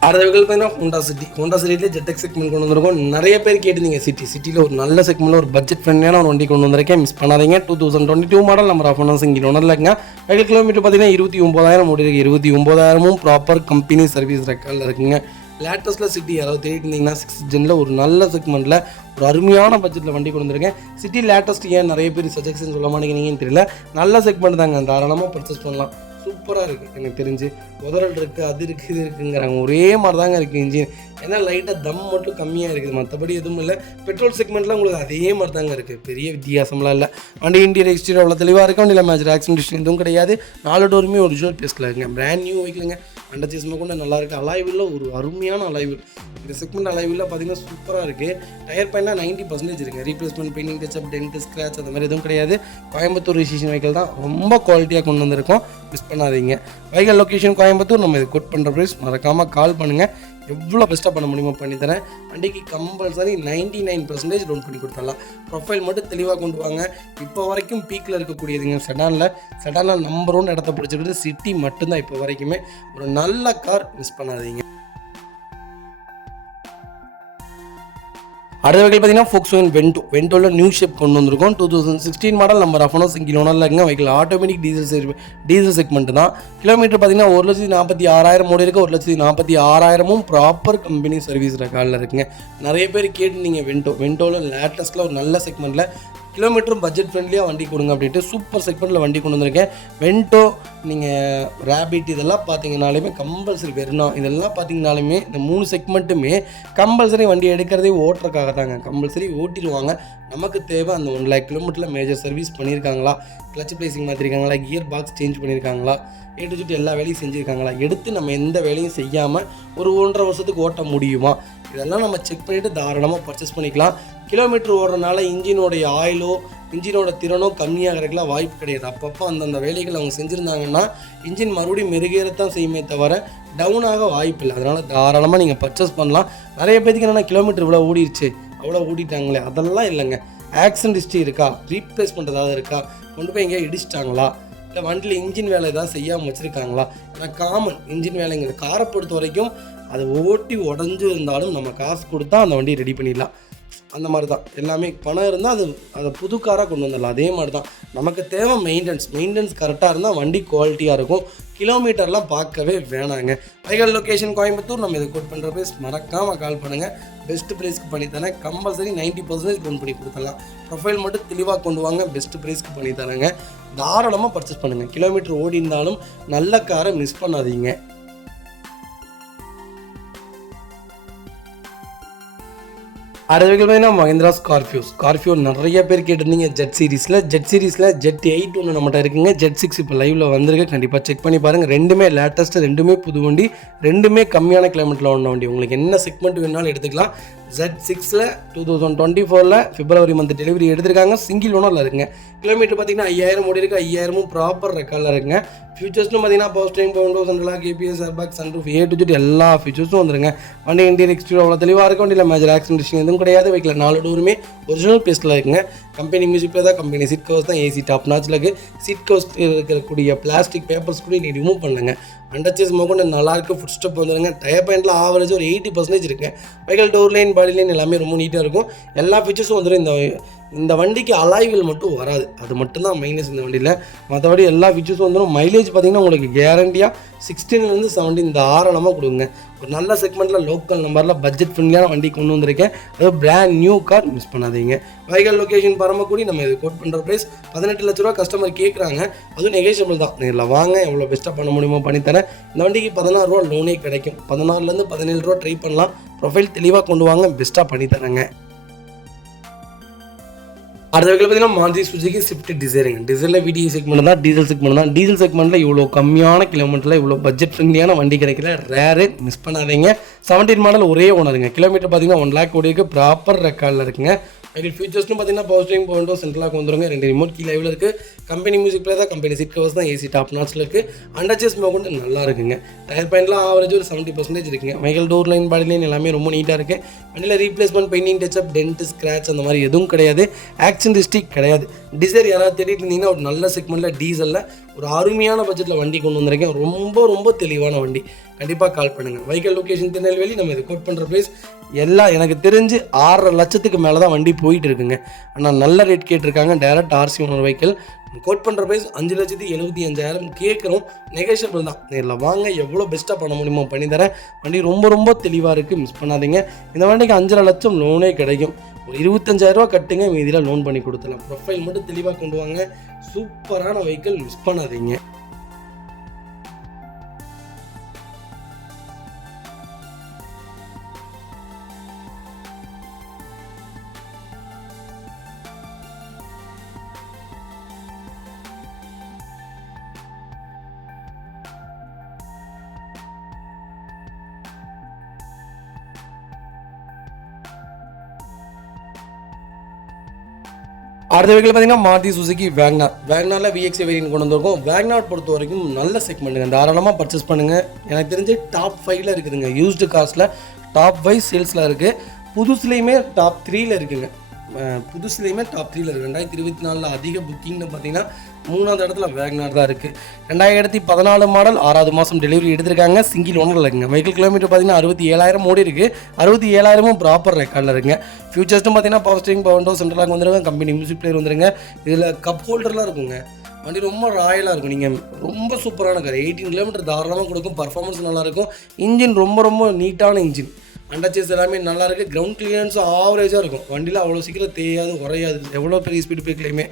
அடுத்த வெஹிக்கிள் பார்த்தீங்கன்னா ஹோண்டா சிட்டியில் ஜெட் செக்மெண்ட் கொண்டு வந்திருக்கோம். நிறைய பேர் கேட்டிருந்தீங்க. சிட்டியில் ஒரு நல்ல செக்மெண்ட்டில் ஒரு பட்ஜெட் ஃப்ரெண்ட்லியான ஒரு வண்டி கொண்டு வந்திருக்கேன், மிஸ் பண்ணாதீங்க. 2022 மாடல் நம்பர் ஆஃப் ஓனர்ஸ் இங்கே ஓனரில் இருக்குங்க. வெஹிக்கிள் கிலோமீட்டர் பார்த்தீங்கன்னா 29,000 ஓடி இருக்குது. 29,000ம் ப்ராப்பர் கம்பெனி சர்வீஸ் ரெக்கார்டில் இருக்குங்க. லேட்டஸ்ட்டில் சிட்டி யாராவது தேடிருந்தீங்கன்னா 6th ஜெனில் ஒரு நல்ல செக்மெண்ட்டில் ஒரு அருமையான பட்ஜெட்டில் வண்டி கொண்டு வந்திருக்கேன். சிட்டி லேட்டஸ்ட் ஏன் நிறைய பேர் சஜஷன் சொல்ல மாட்டேங்கிறீங்கன்னு தெரியல. நல்ல செக்மெண்ட் தாங்க, தாராளமாக பர்ச்சேஸ் பண்ணலாம். சூப்பராக இருக்குது. எனக்கு தெரிஞ்சு உதறல் இருக்குது, அது இருக்குது, இது இருக்குங்கிறாங்க. ஒரே மாதிரி தாங்க இருக்குது இன்ஜின். ஏன்னா லைட்டாக தம் மட்டும் கம்மியாக இருக்குது, மற்றபடி எதுவும் இல்லை. பெட்ரோல் செக்மெண்ட்லாம் உங்களுக்கு அதே மாதிரி தாங்க இருக்குது, பெரிய வித்தியாசம்லாம் இல்லை. வண்டி இன்டீரியர் எக்ஸ்டீரியர் அவ்வளோ தெளிவாக இருக்கும். வண்டியில் மேஜர் ஆக்சிடென்ட் எதுவும் கிடையாது. 4 டோருமே ஒரிஜினல் பேஸ்ட்டில் இருக்குங்க. Brand new வெஹிக்கிளுங்க. அண்டர்ச்சேஸ்மாக கூட நல்லா இருக்குது. அலாய்வில் ஒரு அருமையான அலாய்வில். இந்த செக்மெண்ட் அலாய்வில் பார்த்தீங்கன்னா சூப்பராக இருக்குது. டயர் பாயிண்ட்லாம் 90% இருக்குங்க. Replacement, painting, touch-up, dent, scratch அந்த மாதிரி எதுவும் கிடையாது. கோயம்புத்தூர் ரிஜிஸ்ட்ரேஷன் வெஹிக்கிள் தான், ரொம்ப குவாலிட்டியாக கொண்டு வந்திருக்கோம், மிஸ் பண்ணாதீங்க. வைகால் லொக்கேஷன் கோயம்புத்தூர். நம்ம இது கோட் பண்ணுற ப்ரைஸ் மறக்காமல் கால் பண்ணுங்கள். எவ்வளோ பெஸ்ட்டாக பண்ண முடியுமோ பண்ணித்தரேன். வண்டிக்கு கம்பல்சரி 99% லோன் பண்ணி கொடுத்துடலாம். ப்ரொஃபைல் மட்டும் தெளிவாக கொண்டு வாங்க. இப்போ வரைக்கும் பீக்கில் இருக்கக்கூடியதுங்க செடானில் நம்பர் 1 இடத்த பிடிச்சிருக்குது சிட்டி மட்டும்தான் இப்போ வரைக்குமே. ஒரு நல்ல கார், மிஸ் பண்ணாதீங்க. அடுத்த வெஹிக்கிள் பார்த்தீங்கன்னா Volkswagen வென்டோவில் நியூ ஷேப் கொண்டு வந்திருக்கோம். 2016 model number of owners single ஓனரில் இருக்குங்க. வெஹிக்கிள் ஆட்டோமேட்டிக் டீசல் செக்மெண்ட் தான். கிலோமீட்டர் பார்த்தீங்கன்னா 1,46,000 ஓடி இருக்குது. 1,46,000ம் ப்ராப்பர் கம்பெனி சர்வீஸ் ரெக்கார்டில் இருக்குங்க. நிறைய பேர் கேட்டுருந்தீங்க வென்டோவில் லேட்டஸ்ட்டில் ஒரு நல்ல செக்மெண்ட்டில் கிலோமீட்டரும் பட்ஜெட் ஃப்ரெண்ட்லியாக வண்டி கொடுங்க அப்படின்ட்டு சூப்பர் செக்மெண்ட்டில் வண்டி கொண்டு வந்திருக்கேன். வென்டோ, நீங்கள் ரேபிட் இதெல்லாம் பார்த்தீங்கனாலுமே கம்பல்சரி, வெர்னா இதெல்லாம் பார்த்தீங்கனாலுமே இந்த 3 செக்மெண்ட்டுமே கம்பல்சரி வண்டி எடுக்கிறதே ஓட்டுறக்காக தாங்க. கம்பல்சரி ஓட்டிடுவாங்க. நமக்கு தேவை அந்த 1 lakh கிலோமீட்டரில் மேஜர் சர்வீஸ் பண்ணியிருக்காங்களா, கிளச் பிளேசிங் மாற்றிருக்காங்களா, கியர் பாக்ஸ் சேஞ்ச் பண்ணியிருக்காங்களா, A to Z எல்லா வேலையும் செஞ்சுருக்காங்களா, எடுத்து நம்ம எந்த வேலையும் செய்யாமல் ஒரு 1.5 வருஷத்துக்கு ஓட்ட முடியுமா, இதெல்லாம் நம்ம செக் பண்ணிவிட்டு தாராளமாக பர்ச்சேஸ் பண்ணிக்கலாம். கிலோமீட்டர் ஓடுறதுனால இன்ஜினோடைய ஆயிலோ இன்ஜினோட திறனோ கம்மியாகிறதுக்குலாம் வாய்ப்பு கிடையாது. அப்பப்போ அந்தந்த வேலைகள் அவங்க செஞ்சுருந்தாங்கன்னா இன்ஜின் மறுபடியும் மெருகேறத்தான் செய்யுமே தவிர டவுனாக வாய்ப்பு இல்லை. அதனால் தாராளமாக நீங்கள் பர்ச்சேஸ் பண்ணலாம். நிறைய பேருக்கு என்னென்னா கிலோமீட்டர் இவ்வளோ ஓடிடுச்சு, அவ்வளோ ஓடிட்டாங்களே, அதெல்லாம் இல்லைங்க. ஆக்சிடென்ட் ஹிஸ்ட்ரி இருக்கா, ரீப்ளேஸ் பண்ணுறதாவது இருக்கா, கொண்டு போய் எங்கேயா இடிச்சிட்டாங்களா, இல்லை வண்டியில் இன்ஜின் வேலை ஏதாவது செய்யாமல் வச்சுருக்காங்களா. ஏன்னா காமன் இன்ஜின் வேலைங்கிறது காரை பொறுத்த வரைக்கும் அதை ஓட்டி உடஞ்சி இருந்தாலும் நம்ம காசு கொடுத்தா அந்த வண்டியை ரெடி பண்ணிடலாம். அந்த மாதிரி தான் எல்லாமே. பணம் இருந்தால் அதை புது காராக கொண்டு வந்துடலாம். அதே மாதிரி தான் நமக்கு தேவை மெயின்டெனன்ஸ் கரெக்டாக இருந்தால் வண்டி குவாலிட்டியாக இருக்கும். கிலோமீட்டர்லாம் பார்க்கவே வேணாங்க. வைகல் லொக்கேஷன் கோயம்புத்தூர். நம்ம இதை கோட் பண்ணுற ப்ரைஸ் மறக்காமல் கால் பண்ணுங்கள். பெஸ்ட் ப்ரைஸ்க்கு பண்ணித்தரேன். கம்பல்சரி 90% லோன் பண்ணி கொடுத்துடலாம். ப்ரொஃபைல் மட்டும் தெளிவாக கொண்டு வாங்க. பெஸ்ட் ப்ரைஸ்க்கு பண்ணித்தரேங்க. தாராளமாக பர்ச்சேஸ் பண்ணுங்கள். கிலோமீட்டர் ஓடி இருந்தாலும் நல்ல காரை மிஸ் பண்ணாதீங்க. அடுத்த பார்த்தீங்கன்னா மஹிந்திரா ஸ்கார்பியோ நிறைய பேர் கேட்டிருந்தீங்க. ஜெட் சீரிஸில் ஜெட் 8 ஒன்று நம்மகிட்ட இருக்குங்க. ஜெட் 6 இப்போ லைவில் வந்திருக்கு. கண்டிப்பாக செக் பண்ணி பாருங்கள். ரெண்டுமே லேட்டஸ்ட்டு, ரெண்டுமே புது வண்டி, ரெண்டுமே கம்மியான கிலோமீட்டரில் ஓடின வண்டி. உங்களுக்கு என்ன செக்மெண்ட் வேணாலும் எடுத்துக்கலாம். Z6 2024 பிப்ரவரி மந்த் டெலிவரி எடுத்திருக்காங்க. சிங்கிள் ஓனரில் இருக்குங்க. கிலோமீட்டர் பார்த்தீங்கன்னா 5000 ஓடி இருக்குது. 5000 ப்ராப்பர் ரெக்கார்டில் இருக்குங்க. ஃபியூச்சர்ஸ்னு பார்த்தீங்கன்னா power steering, power windows, central lock, ABS, airbag, sunroof, A to Z எல்லா ஃபீச்சர்ஸும் வந்துருங்க. வண்டி இன்டீரியர் எக்ஸ்டீரியர் அவ்வளோ தெளிவாக இருக்கும். வண்டியில் மேஜர் ஆக்சிடென்ட் எதுவும் கிடையாது. வைக்கல 4 டோருமே ஒரிஜினல் பேஸ்ட்டில் இருக்குங்க. கம்பெனி மியூசிக்கில் தான், கம்பெனி சீட் கவர்ஸ் தான், AC டாப் நாச்சில் இருக்குது. சீட் கவர்ஸ் இருக்கக்கூடிய பிளாஸ்டிக் பேப்பர்ஸ் கூட நீங்கள் ரிமூவ் பண்ணுங்க. அண்டர்ச்சேஸ் மோகன் நல்லாயிருக்கு. ஃபுட் ஸ்டெப் வந்துடுங்க. டயர் பாயிண்டில் ஆவரேஜ் ஒரு 80% இருக்குங்க. வைக்கல் டோர் லைன், பாடி லைன் எல்லாமே ரொம்ப நீட்டாக இருக்கும். எல்லா ஃபீச்சர்ஸும் வந்துடும். இந்த வண்டிக்கு அலாய்வில் மட்டும் வராது. அது மட்டும்தான் மைனஸ் இந்த வண்டியில். மற்றபடி எல்லா ஃபீச்சர்ஸும் வந்துடும். மைலேஜ் பார்த்திங்கன்னா உங்களுக்கு கேரண்டியாக 16 to 17 தாராளமாக கொடுங்க. ஒரு நல்ல செக்மெண்ட்டில் லோக்கல் நம்பரில் பட்ஜெட் ஃப்ரெண்ட்லியான வண்டி கொண்டு வந்திருக்கேன். அதுவும் பிராண்ட் நியூ கார், மிஸ் பண்ணாதீங்க. வைகல் லொக்கேஷன் பரமக்குடி. நம்ம இது கோட் பண்ணுற ப்ரைஸ் 18 லட்ச ரூபா கஸ்டமர் கேட்குறாங்க. அதுவும் நெகோஷியபிள் தான். நேரில் வாங்க, எவ்வளோ பெஸ்ட்டாக பண்ண முடியுமோ பண்ணித்தரேன். இந்த வண்டிக்கு 16 ரூபா லோனே கிடைக்கும். 16 to 17 ரூபா ட்ரை பண்ணலாம். ப்ரொஃபைல் தெளிவாக கொண்டு வாங்க, பெஸ்ட்டாக பண்ணித்தரேங்க. அடுத்த வகையில் பார்த்தீங்கன்னா மாருதி சுசுகி ஸ்விஃப்ட் டிசைருங்க. டிசைரில் VDI செக்மெண்ட் தான், டீசல் செக்மெண்ட் தான். டீசல் செக்மெண்ட்டில் இவ்வளோ கம்மியான கிலோமீட்டரில் இவ்வளோ பட்ஜெட் ஃப்ரெண்ட்லியான வண்டி கிடைக்கல. ரேரு, மிஸ் பண்ணாதீங்க. 17 மாடல் ஒரே ஓனருங்க. கிலோமீட்டர் பார்த்தீங்கன்னா 1 lakh ஓடி இருக்குது. ப்ராப்பர் ரெக்கார்டில் இருக்குங்க. அதில் ஃபீச்சர்ஸ்னு பார்த்தீங்கன்னா power steering, power windows, central lock வந்துருங்க. 2 ரிமோட் கீ லைவில் இருக்குது. கம்பெனி மியூசிக் பிளேயர் தான், கம்பெனி சீட் கவர்ஸ் தான், AC டாப் நாட்ஸில் இருக்குது. அண்டர்ச்சேஸ் மோகன் நல்லா இருக்குங்க. டயர் பாயிண்ட்லாம் ஆவரேஜ் ஒரு 70% இருக்குங்க. மைக்கேல் டோர் லைன், பாடி லைன் எல்லாமே ரொம்ப நீட்டாக இருக்குது. வண்டியில் replacement, painting, touch-up, dent, scratch அந்த மாதிரி எதுவும் கிடையாது. ஆக்சிடென்ட் ஹிஸ்ட்ரி கிடையாது. டிசைர் யாராவது தேடிட்டு இருந்தீங்கன்னா ஒரு நல்ல செக்மெண்ட்டில் டீசலில் ஒரு அருமையான பட்ஜெட்டில் வண்டி கொண்டு வந்திருக்கேன். ரொம்ப தெளிவான வண்டி. கண்டிப்பாக கால் பண்ணுங்கள். வைக்கல் லொக்கேஷன் திருநெல்வேலி. நம்ம இது கோட் பண்ணுற ப்ரைஸ் எல்லாம் எனக்கு தெரிஞ்சு 6.5 லட்சத்துக்கு மேலே தான் வண்டி போயிட்டு இருக்குங்க. ஆனால் நல்ல ரேட் கேட்டிருக்காங்க. டைரக்ட் RC ஓனர் வைக்கல். கோட் பண்ணுற ப்ரைஸ் 5,75,000 கேட்குறோம். நெகோஷியபிள் தான். நேரில் வாங்க, எவ்வளோ பெஸ்ட்டாக பண்ண முடியுமோ பண்ணித்தரேன். வண்டி ரொம்ப தெளிவாக இருக்குது, மிஸ் பண்ணாதீங்க. இந்த வண்டிக்கு 5.5 லட்சம் லோனே கிடைக்கும். ஒரு 25,000 ரூபா கட்டுங்க, மீதியில் லோன் பண்ணி கொடுத்துடலாம். ப்ரொஃபைல் மட்டும் தெளிவாக கொண்டு வாங்க. சூப்பரான வெஹிக்கிள், மிஸ் பண்ணாதீங்க. அடுத்த வகையில் பார்த்தீங்கன்னா மாருதி சுசுகி வேக்னாரில் VXI வேரியன்ட் கொண்டு வந்திருக்கோம். வேக்னார் பொறுத்த வரைக்கும் நல்ல செக்மெண்ட்டுங்க. தாராளமாக பர்ச்சேஸ் பண்ணுங்கள். எனக்கு தெரிஞ்சு டாப் 5ல் இருக்குதுங்க. யூஸ்டு காஸ்ட்டில் டாப் 5 சேல்ஸில் இருக்குது. புதுசுலேயுமே டாப் 3ல் இருக்குதுங்க. புதுசுலேயுமே டாப் 3ல் இருக்குது. 2024 அதிக புக்கிங்னு பார்த்தீங்கன்னா 3வது இடத்துல வேக்னார் தான் இருக்குது. 2014 மாடல் 6வது மாதம் டெலிவரி எடுத்திருக்காங்க. சிங்கிள் ஓனரில் இருக்குங்க. வெஹிக்கிள் கிலோமீட்டர் பார்த்தீங்கன்னா 67,000 ஓடி இருக்குது. 67,000 ப்ராப்பர் ரெக்கார்டில் இருக்குங்க. ஃபியூச்சர்ஸ்னு பார்த்தீங்கன்னா power steering, power windows, central lock வந்துருங்க. கம்பெனி மியூசிக் பிளேயர் வந்துருங்க. இதில் கப் ஹோல்டர்லாம் இருக்குங்க. வண்டி ரொம்ப ராயலாக இருக்கும். நீங்கள் ரொம்ப சூப்பரான கார். 18 கிலோமீட்டர் தாராளமாக கொடுக்கும். பர்ஃபார்மன்ஸ் நல்லாயிருக்கும். இன்ஜின் ரொம்ப நீட்டான இன்ஜின். அண்டர்ச்சேஸ் எல்லாமே நல்லாயிருக்கு. கிரவுண்ட் கிளியரன்ஸும் ஆவரேஜாக இருக்கும். வண்டியில் அவ்வளோ சீக்கிரம் தேயாது, உரையாது. எவ்வளோ பெரிய ஸ்பீடு பிரேக்லையுமே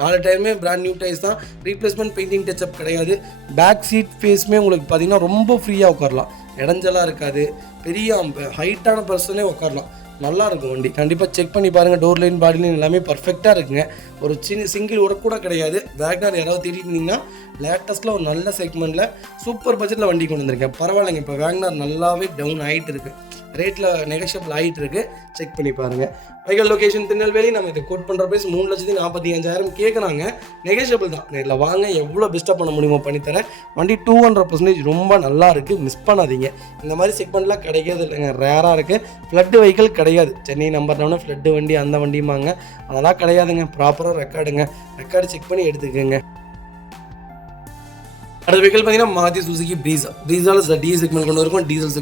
4 டயருமே பிராண்ட் நியூ டயர்ஸ் தான். ரீப்ளேஸ்மெண்ட், பெயிண்டிங், டச்சப் கிடையாது. பேக் சீட் ஃபேஸுமே உங்களுக்கு பார்த்தீங்கன்னா ரொம்ப ஃப்ரீயாக உட்காரலாம். இடைஞ்சலாக இருக்காது. பெரிய ஹைட்டான பர்சனே உட்காரலாம். நல்லாயிருக்கும் வண்டி. கண்டிப்பாக செக் பண்ணி பாருங்கள். டோர் லைன், பாடி லைன் எல்லாமே பர்ஃபெக்டாக இருக்குங்க. ஒரு சிங்கிள் ஒர்க் கூட கிடையாது. வேக்னார் யாராவது தேடிட்டு இருந்தீங்கன்னா லேட்டஸ்ட்டில் ஒரு நல்ல செக்மெண்ட்டில் சூப்பர் பட்ஜெட்டில் வண்டி கொண்டு வந்திருக்கேன். பரவாயில்லைங்க. இப்போ வேக்னார் நல்லாவே டவுன் ஆகிட்டு இருக்குது. ரேட்டில் நெகோஷியபிள் ஆகிட்டு இருக்குது. செக் பண்ணி பாருங்கள். வைக்கல் லொக்கேஷன் திருநெல்வேலி. நம்ம இதை கோட் பண்ணுற ப்ரைஸ் 3,45,000 கேட்குறாங்க. நெகோஷியபிள் தான். நேரில் வாங்க, எவ்வளோ பெஸ்ட்டாக பண்ண முடியுமோ பண்ணித்தரேன். வண்டி 200% ரொம்ப நல்லா இருக்குது, மிஸ் பண்ணாதீங்க. இந்த மாதிரி செக்மெண்ட்லாம் கிடைக்கிறது இல்லைங்க, ரேராக இருக்குது. ஃப்ளட்டு வெஹிக்கிள் கிடையாது. சென்னை நம்பர்னோட ஃப்ளட்டு வண்டி அந்த வண்டியுமாங்க, அதெல்லாம் கிடையாதுங்க. ப்ராப்பராக ரெக்கார்டு செக் பண்ணி எடுத்துக்கோங்க. அடுத்த வெஹிக்கிள் பார்த்தீங்கன்னா மாருதி சுசுகி ப்ரீஸாவில் டி செக்மெண்ட் கொண்டு இருக்கும். டீசல்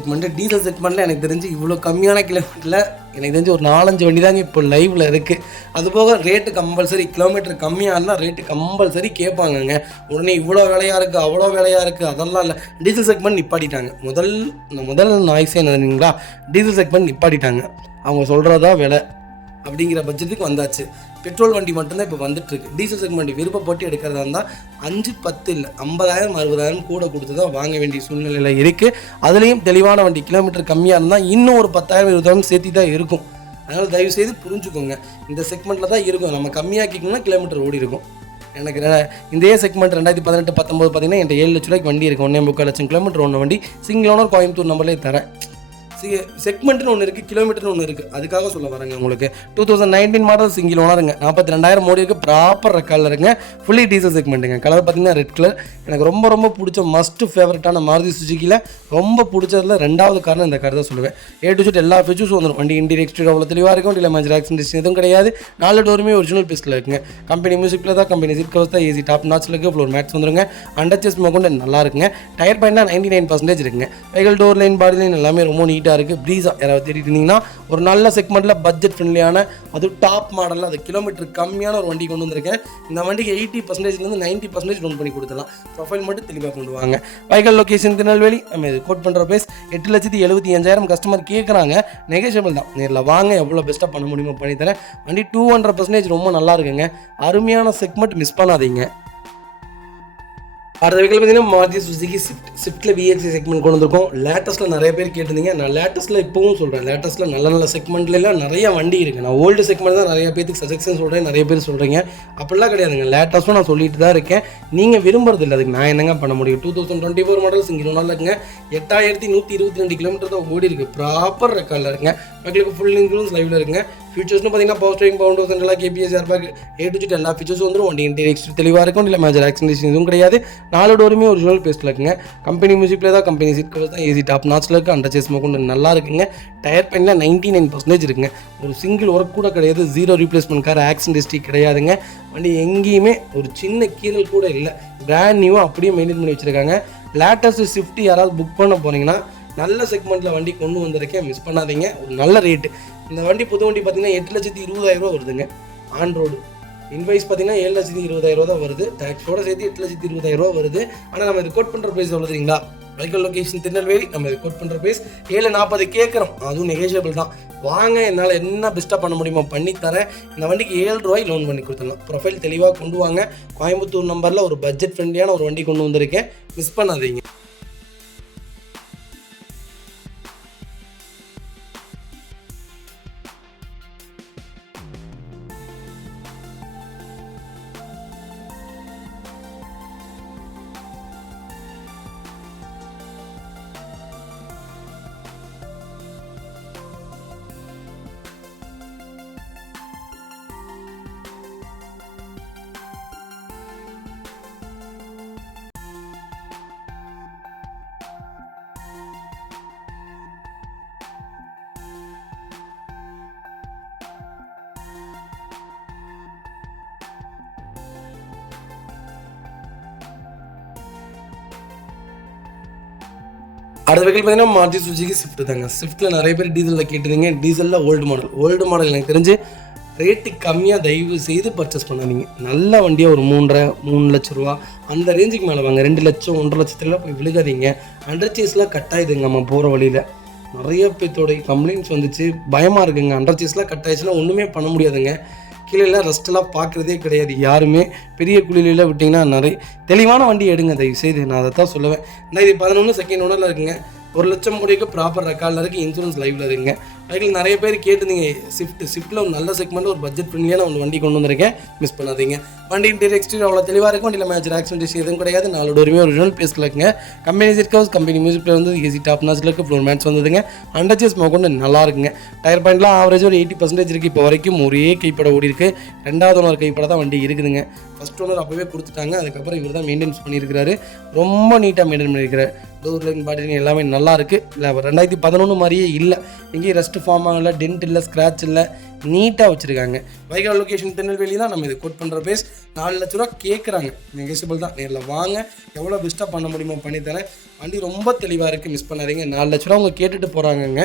செக்மெண்ட்டில் எனக்கு தெரிஞ்சு இவ்வளோ கம்மியான கிலோமீட்டரில் எனக்கு தெரிஞ்சு ஒரு 4-5 வண்டி தாங்க இப்போ லைவில் இருக்குது. அதுபோக ரேட்டு கம்பல்சரி, கிலோமீட்டர் கம்மியாக இருந்தால் ரேட்டு கம்பல்சரி கேட்பாங்கங்க. உடனே இவ்வளோ விலையாக இருக்குது அவ்வளோ விலையாக இருக்குது அதெல்லாம் இல்லை. டீசல் செக்மெண்ட் நிப்பாட்டிட்டாங்க. முதல் நாய்ஸே என்னதுங்களா, டீசல் செக்மெண்ட் நிப்பாட்டிட்டாங்க. அவங்க சொல்கிறதா விலை அப்படிங்கிற பட்ஜெட்டுக்கு வந்தாச்சு. பெட்ரோல் வண்டி மட்டும்தான் இப்போ வந்துட்டுருக்கு. டீசல் செக்மெண்ட் விருப்பப்பட்டு எடுக்கிறதா இருந்தால் 5-10 இல்லை 50,000-60,000 கூட கொடுத்து தான் வாங்க வேண்டிய சூழ்நிலையில் இருக்குது. அதுலேயும் தெளிவான வண்டி, கிலோமீட்டர் கம்மியாக இருந்தால் இன்னும் ஒரு 10,000-20,000 சேர்த்து தான் இருக்கும். அதனால் தயவுசெய்து புரிஞ்சுக்கோங்க, இந்த செக்மெண்ட்டில் தான் இருக்கும். நம்ம கம்மியாக்கிக்கணும்னா கிலோமீட்டர் ஓடி இருக்கும். எனக்கு இதே செக்மெண்ட் 2018-19 பார்த்தீங்கன்னா என்கிட்ட 7 லட்ச ரூபாய்க்கு வண்டி இருக்குது. 1.25 லட்சம் கிலோமீட்டர் ஒன்று வண்டி சிங்கிள் ஓனர் கோயம்புத்தூர் நம்பர்லேயே தரேன். செக்மெண்ட்னு ஒன்று இருக்குது, கிலோமீட்டர்னு ஒன்று இருக்குது. அதுக்காக சொல்ல வரேங்க. உங்களுக்கு 2019 மாடல் சிங்கிள் ஓனருங்க, 42,000 ஓடி இருக்குது, ப்ராப்பர் ரெக்கார்டில் இருக்குங்க, ஃபுல்லி டீசல் செக்மெண்ட்டுங்க. கலர் பார்த்தீங்கன்னா ரெட் கலர். எனக்கு ரொம்ப பிடிச்ச மஸ்ட் ஃபேவரட்டான மாருதி சுசுகியில் ரொம்ப பிடிச்சதில் 2வது காரணம் இந்த கார் தான் சொல்லுவேன். A to Z எல்லா ஃபீச்சர்ஸும் வந்துடும். வண்டி இன்டீரியர் எக்ஸ்டீரியர் அவ்வளோ தெளிவாக இருக்கும். இல்லை மேஜர் ஆக்சிடென்ட் எதுவும் கிடையாது. 4 டோருமே ஒரிஜினல் பீஸில் இருக்குங்க. கம்பெனி மியூசிக்கில் தான், கம்பெனி சீட் கவர்ஸ் தான், ஏசி டாப் நாட்சில் இருக்குது, ஃப்ளோர் மேட்ஸ் வந்துருங்க. அண்டர்ச்சேஸ் கொண்டு நல்லா இருக்குங்க. டயர் பாயிண்ட்லாம் 99% இருக்குங்க. Vehicle door line body line எல்லாமே ரொம்ப நீட்டாக இருக்குது. ப்ரீஸா தேடிட்டு இருந்தீங்கன்னா ஒரு நல்ல செக்மெண்ட்டில் பட்ஜெட் ஃப்ரெண்ட்லியான, அது டாப் மாடலில், அது கிலோமீட்டர் கம்மியான ஒரு வண்டி கொண்டு வந்திருக்கேன். இந்த வண்டிக்கு 80%லேருந்து 90% லோன் பண்ணி கொடுத்துடலாம். ப்ரொஃபைல் மட்டும் தெளிவாக கொண்டு வாங்க. Vehicle location Tirunelveli. நம்ம இது கோட் பண்ணுற ப்ரைஸ் 8,75,000 கஸ்டமர் கேட்குறாங்க. நெகோஷியபிள் தான். நேரில் வாங்க, எவ்வளோ பெஸ்ட்டாக பண்ண முடியுமோ பண்ணித்தரேன். வண்டி 200% ரொம்ப நல்லா இருக்குங்க. அருமையான செக்மெண்ட், மிஸ் பண்ணாதீங்க. அடுத்த வெஹிக்கிள் பார்த்தீங்கன்னா மாருதி சுசுகி ஸ்விஃப்ட்டில் VXI செக்மெண்ட் கொண்டு வந்திருக்கோம். லேட்டஸ்ட்டில் நிறைய பேர் கேட்டிருந்தீங்க. நான் லேட்டஸ்ட்டில் இப்போவும் சொல்கிறேன், லேட்டஸ்ட்டில் நல்ல செக்மெண்ட்லாம் நிறைய வண்டி இருக்குது. நான் ஓல்டு செக்மெண்ட் தான் நிறைய பேருக்கு சஜெக்ஷன் சொல்கிறேன், நிறைய பேர் சொல்கிறீங்க. அப்படிலாம் கிடையாதுங்க. லேட்டஸ்ட்டும் நான் சொல்லிட்டு தான் இருக்கேன். நீங்கள் விரும்புறது இல்லை, அதுக்கு நான் என்னங்க பண்ண முடியும். 2024 மாடல் சிங்கிள் ஓனரில் இருக்குங்க. 8,122 கிலோமீட்டர் தான் ஓடி இருக்குது. ப்ராப்பர் ரெக்கார்டில் இருக்குங்க. மக்களுக்கு ஃபுல் இன்க்ளூன்ஸ் லைவில் இருக்குங்க. ஃபீச்சர்ஸ்னு பார்த்தீங்கன்னா பவர் ஸ்டீரிங், பவுண்டர் central lock, KPS airbag, A to Z எல்லா ஃபீச்சர்ஸும் வந்துடும். வண்டி இன்டீரியர் எக்ஸ்டீரியர் தெளிவாக இருக்கும். இல்லை மேஜர் ஆக்சிடென்ட் எதுவும் கிடையாது. 4 டோருமே ஒரிஜினல் பேஸ்ட்டில் இருக்குங்க. கம்பெனி மியூசிக்கில் தான், கம்பெனி சீட் கவர்ஸ் தான், ஏசி டாப் நாட்சில் இருக்குது. அண்டர்ச்சேஸ் கொண்டு நல்லா இருக்குங்க. டயர் பாயிண்ட்ல 99% இருக்குங்க. ஒரு சிங்கிள் ஒர்க் கூட கிடையாது. 0 ரீப்ளேஸ்மெண்ட் கார், ஆக்சிடென்ட் ஹிஸ்ட்ரி கிடையாதுங்க. வண்டி எங்கேயுமே ஒரு சின்ன கீரல் கூட இல்லை. பிராண்ட் நியூவாக அப்படியே மெயின்டைன் பண்ணி வச்சுருக்காங்க. லேட்டஸ்ட் ஸ்விஃப்ட் யாராவது புக் பண்ண போனீங்கன்னா நல்ல செக்மெண்ட்டில் வண்டி கொண்டு வந்திருக்கேன், மிஸ் பண்ணாதீங்க. ஒரு நல்ல ரேட்டு. இந்த வண்டி புது வண்டி பார்த்தீங்கன்னா 8,20,000 வருதுங்க. ஆன் ரோடு இன்வாய்ஸ் பார்த்தீங்கன்னா 7,20,000 தான் வருது. டேக்ஸோட சேர்த்து 8,20,000 வருது. ஆனால் நம்ம இது கோட் பண்ணுற ப்ரைஸ் எவ்வளோ தெரியுங்களா? Vehicle location Tirunelveli. நம்ம இது கோட் பண்ணுற ப்ரைஸ் 7,40 கேட்குறோம். அதுவும் நெகோஷியபிள் தான். வாங்க, என்னால் என்ன பெஸ்ட்டாக பண்ண முடியுமோ பண்ணித்தரேன். இந்த வண்டிக்கு 7 ரூபாய் லோன் பண்ணி கொடுத்துடலாம். ப்ரொஃபைல் தெளிவாக கொண்டு வாங்க. கோயம்புத்தூர் நம்பரில் ஒரு பட்ஜெட் ஃப்ரெண்ட்லியான ஒரு வண்டி கொண்டு வந்திருக்கேன், மிஸ் பண்ணாதீங்க. அடுத்த வெஹிக்கிள் பார்த்தீங்கன்னா மாருதி சுசுகி ஸ்விஃப்ட் தாங்க. ஸ்விஃப்ட்டில் நிறைய பேர் டீசலில் கேட்டுருந்தீங்க. டீசலில் ஓல்டு மாடல் எனக்கு தெரிஞ்சு ரேட்டு கம்மியாக தயவு செய்து பர்ச்சேஸ் பண்ணாதீங்க. நல்ல வண்டியாக ஒரு 3 லட்ச ரூபா அந்த ரேஞ்சுக்கு மேலே வாங்க. 2 லட்சம் 1.5 லட்சத்துலாம் போய் விழுகாதீங்க. அண்டர் சேஸ்லாம் கட் ஆகிடுங்க. நம்ம போகிற வழியில் நிறைய பேர்த்தோடைய கம்ப்ளைண்ட்ஸ் வந்துச்சு, பயமாக இருக்குங்க. அண்டர் சேஸ்லாம் கட் ஆகிடுச்சுன்னா ஒன்றுமே பண்ண முடியாதுங்க. கீழே ரெஸ்ட்டெல்லாம் பார்க்குறதே கிடையாது யாருமே. பெரிய குழியில விட்டிங்கன்னா நிறைய தெளிவான வண்டி எடுங்க தயவு செய்து. நான் அதை தான் சொல்லுவேன். இது 11 செகண்ட் ஓனரில் இருக்குங்க. 1 லட்சம் முடிக்க ப்ராப்பர் ரெக்கார்டில் இருக்குது. இன்சூரன்ஸ் லைவில் இருக்குங்க. அதுக்கு நிறைய பேர் கேட்டுருந்தீங்க. ஸ்விஃப்ட்டில் ஒரு நல்ல செக்மெண்ட், ஒரு பட்ஜெட் ஃப்ரெண்ட்லியான ஒரு வண்டி கொண்டு வந்திருக்கேன், மிஸ் பண்ணாதீங்க. வண்டி இன்டீரியர் எக்ஸ்டீரியர் அவ்வளோ தெளிவாக இருக்கும். வண்டியில் மேஜர் ஆக்சிடென்ட் எதுவும் கிடையாது. 4 டோருமே ஒரிஜினல் பேஸ்ட்டில் இருக்குங்க. கம்பெனி சீட் கவர்ஸ், கம்பெனி மியூசிக்கில் வந்து ஏசி டாப் நாட்சில் இருக்குது. ஃப்ளோர் மேட்ஸ் வந்ததுங்க. அண்டர்ச்சேஸ் கொண்டு நல்லா இருக்குங்க. டயர் பாயிண்ட்லாம் ஆவரேஜ் ஒரு 80% இருக்குது. இப்போ வரைக்கும் ஒரே கைப்பட ஓடி இருக்குது. 2வது ஓனர் கைப்பட தான் வண்டி இருக்குதுங்க. ஃபஸ்ட் ஓனர் அப்போவே கொடுத்துட்டாங்க. அதுக்கப்புறம் இவர் தான் மெயின்டைன்ஸ் பண்ணியிருக்கிறாரு. ரொம்ப நீட்டாக மெயின்டைன் பண்ணியிருக்கிறார். டோர் லைன் பாடி லைன் எல்லாமே நல்லா இருக்குது. இல்லை 2011 மாதிரியே இல்லை. எங்கேயும் ரெஸ்ட் ஃபார்ம் ஆகலை, டென்ட் இல்லை, ஸ்க்ராட்ச் இல்லை, நீட்டாக வச்சுருக்காங்க. வைகா லொக்கேஷன் திருநெல்வேலி தான். நம்ம இது கோட் பண்ணுற ப்ரைஸ் 4 லட்ச ரூபா கேட்குறாங்க. நெகோசியபிள் தான். நேரில் வாங்க, எவ்வளோ பெஸ்ட்டாக பண்ண முடியுமோ பண்ணித்தரேன். வண்டி ரொம்ப தெளிவாக இருக்குது, மிஸ் பண்ணாதீங்க. 4 லட்ச ரூபா அவங்க கேட்டுட்டு போகிறாங்கங்க.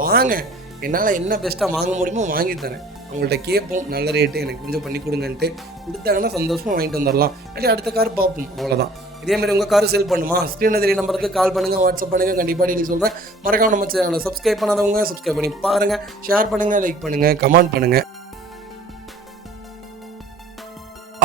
வாங்க, என்னால் என்ன பெஸ்ட்டாக வாங்க முடியுமோ வாங்கி தரேன். அவங்கள்ட்ட கேட்போம், நல்ல ரேட்டு எனக்கு கொஞ்சம் பண்ணி கொடுங்கன்ட்டு கொடுத்தாங்கன்னா சந்தோஷமாக வாங்கிட்டு வந்துடலாம். இல்லாட்டி அடுத்த கார் பார்ப்போம், அவ்வளோதான். இதேமாதிரி உங்கள் கார் சேல் பண்ணுமா, ஸ்க்ரீனில் தெரிய நம்பருக்கு கால் பண்ணுங்கள், வாட்ஸ்அப் பண்ணுங்கள். கண்டிப்பாக டீல் சொல்கிறேன். மறக்காம நம்ம சேனலை சப்ஸ்கிரைப் பண்ணாதவங்க சப்ஸ்கிரைப் பண்ணி பாருங்கள், ஷேர் பண்ணுங்கள், லைக் பண்ணுங்கள், கமெண்ட் பண்ணுங்கள்.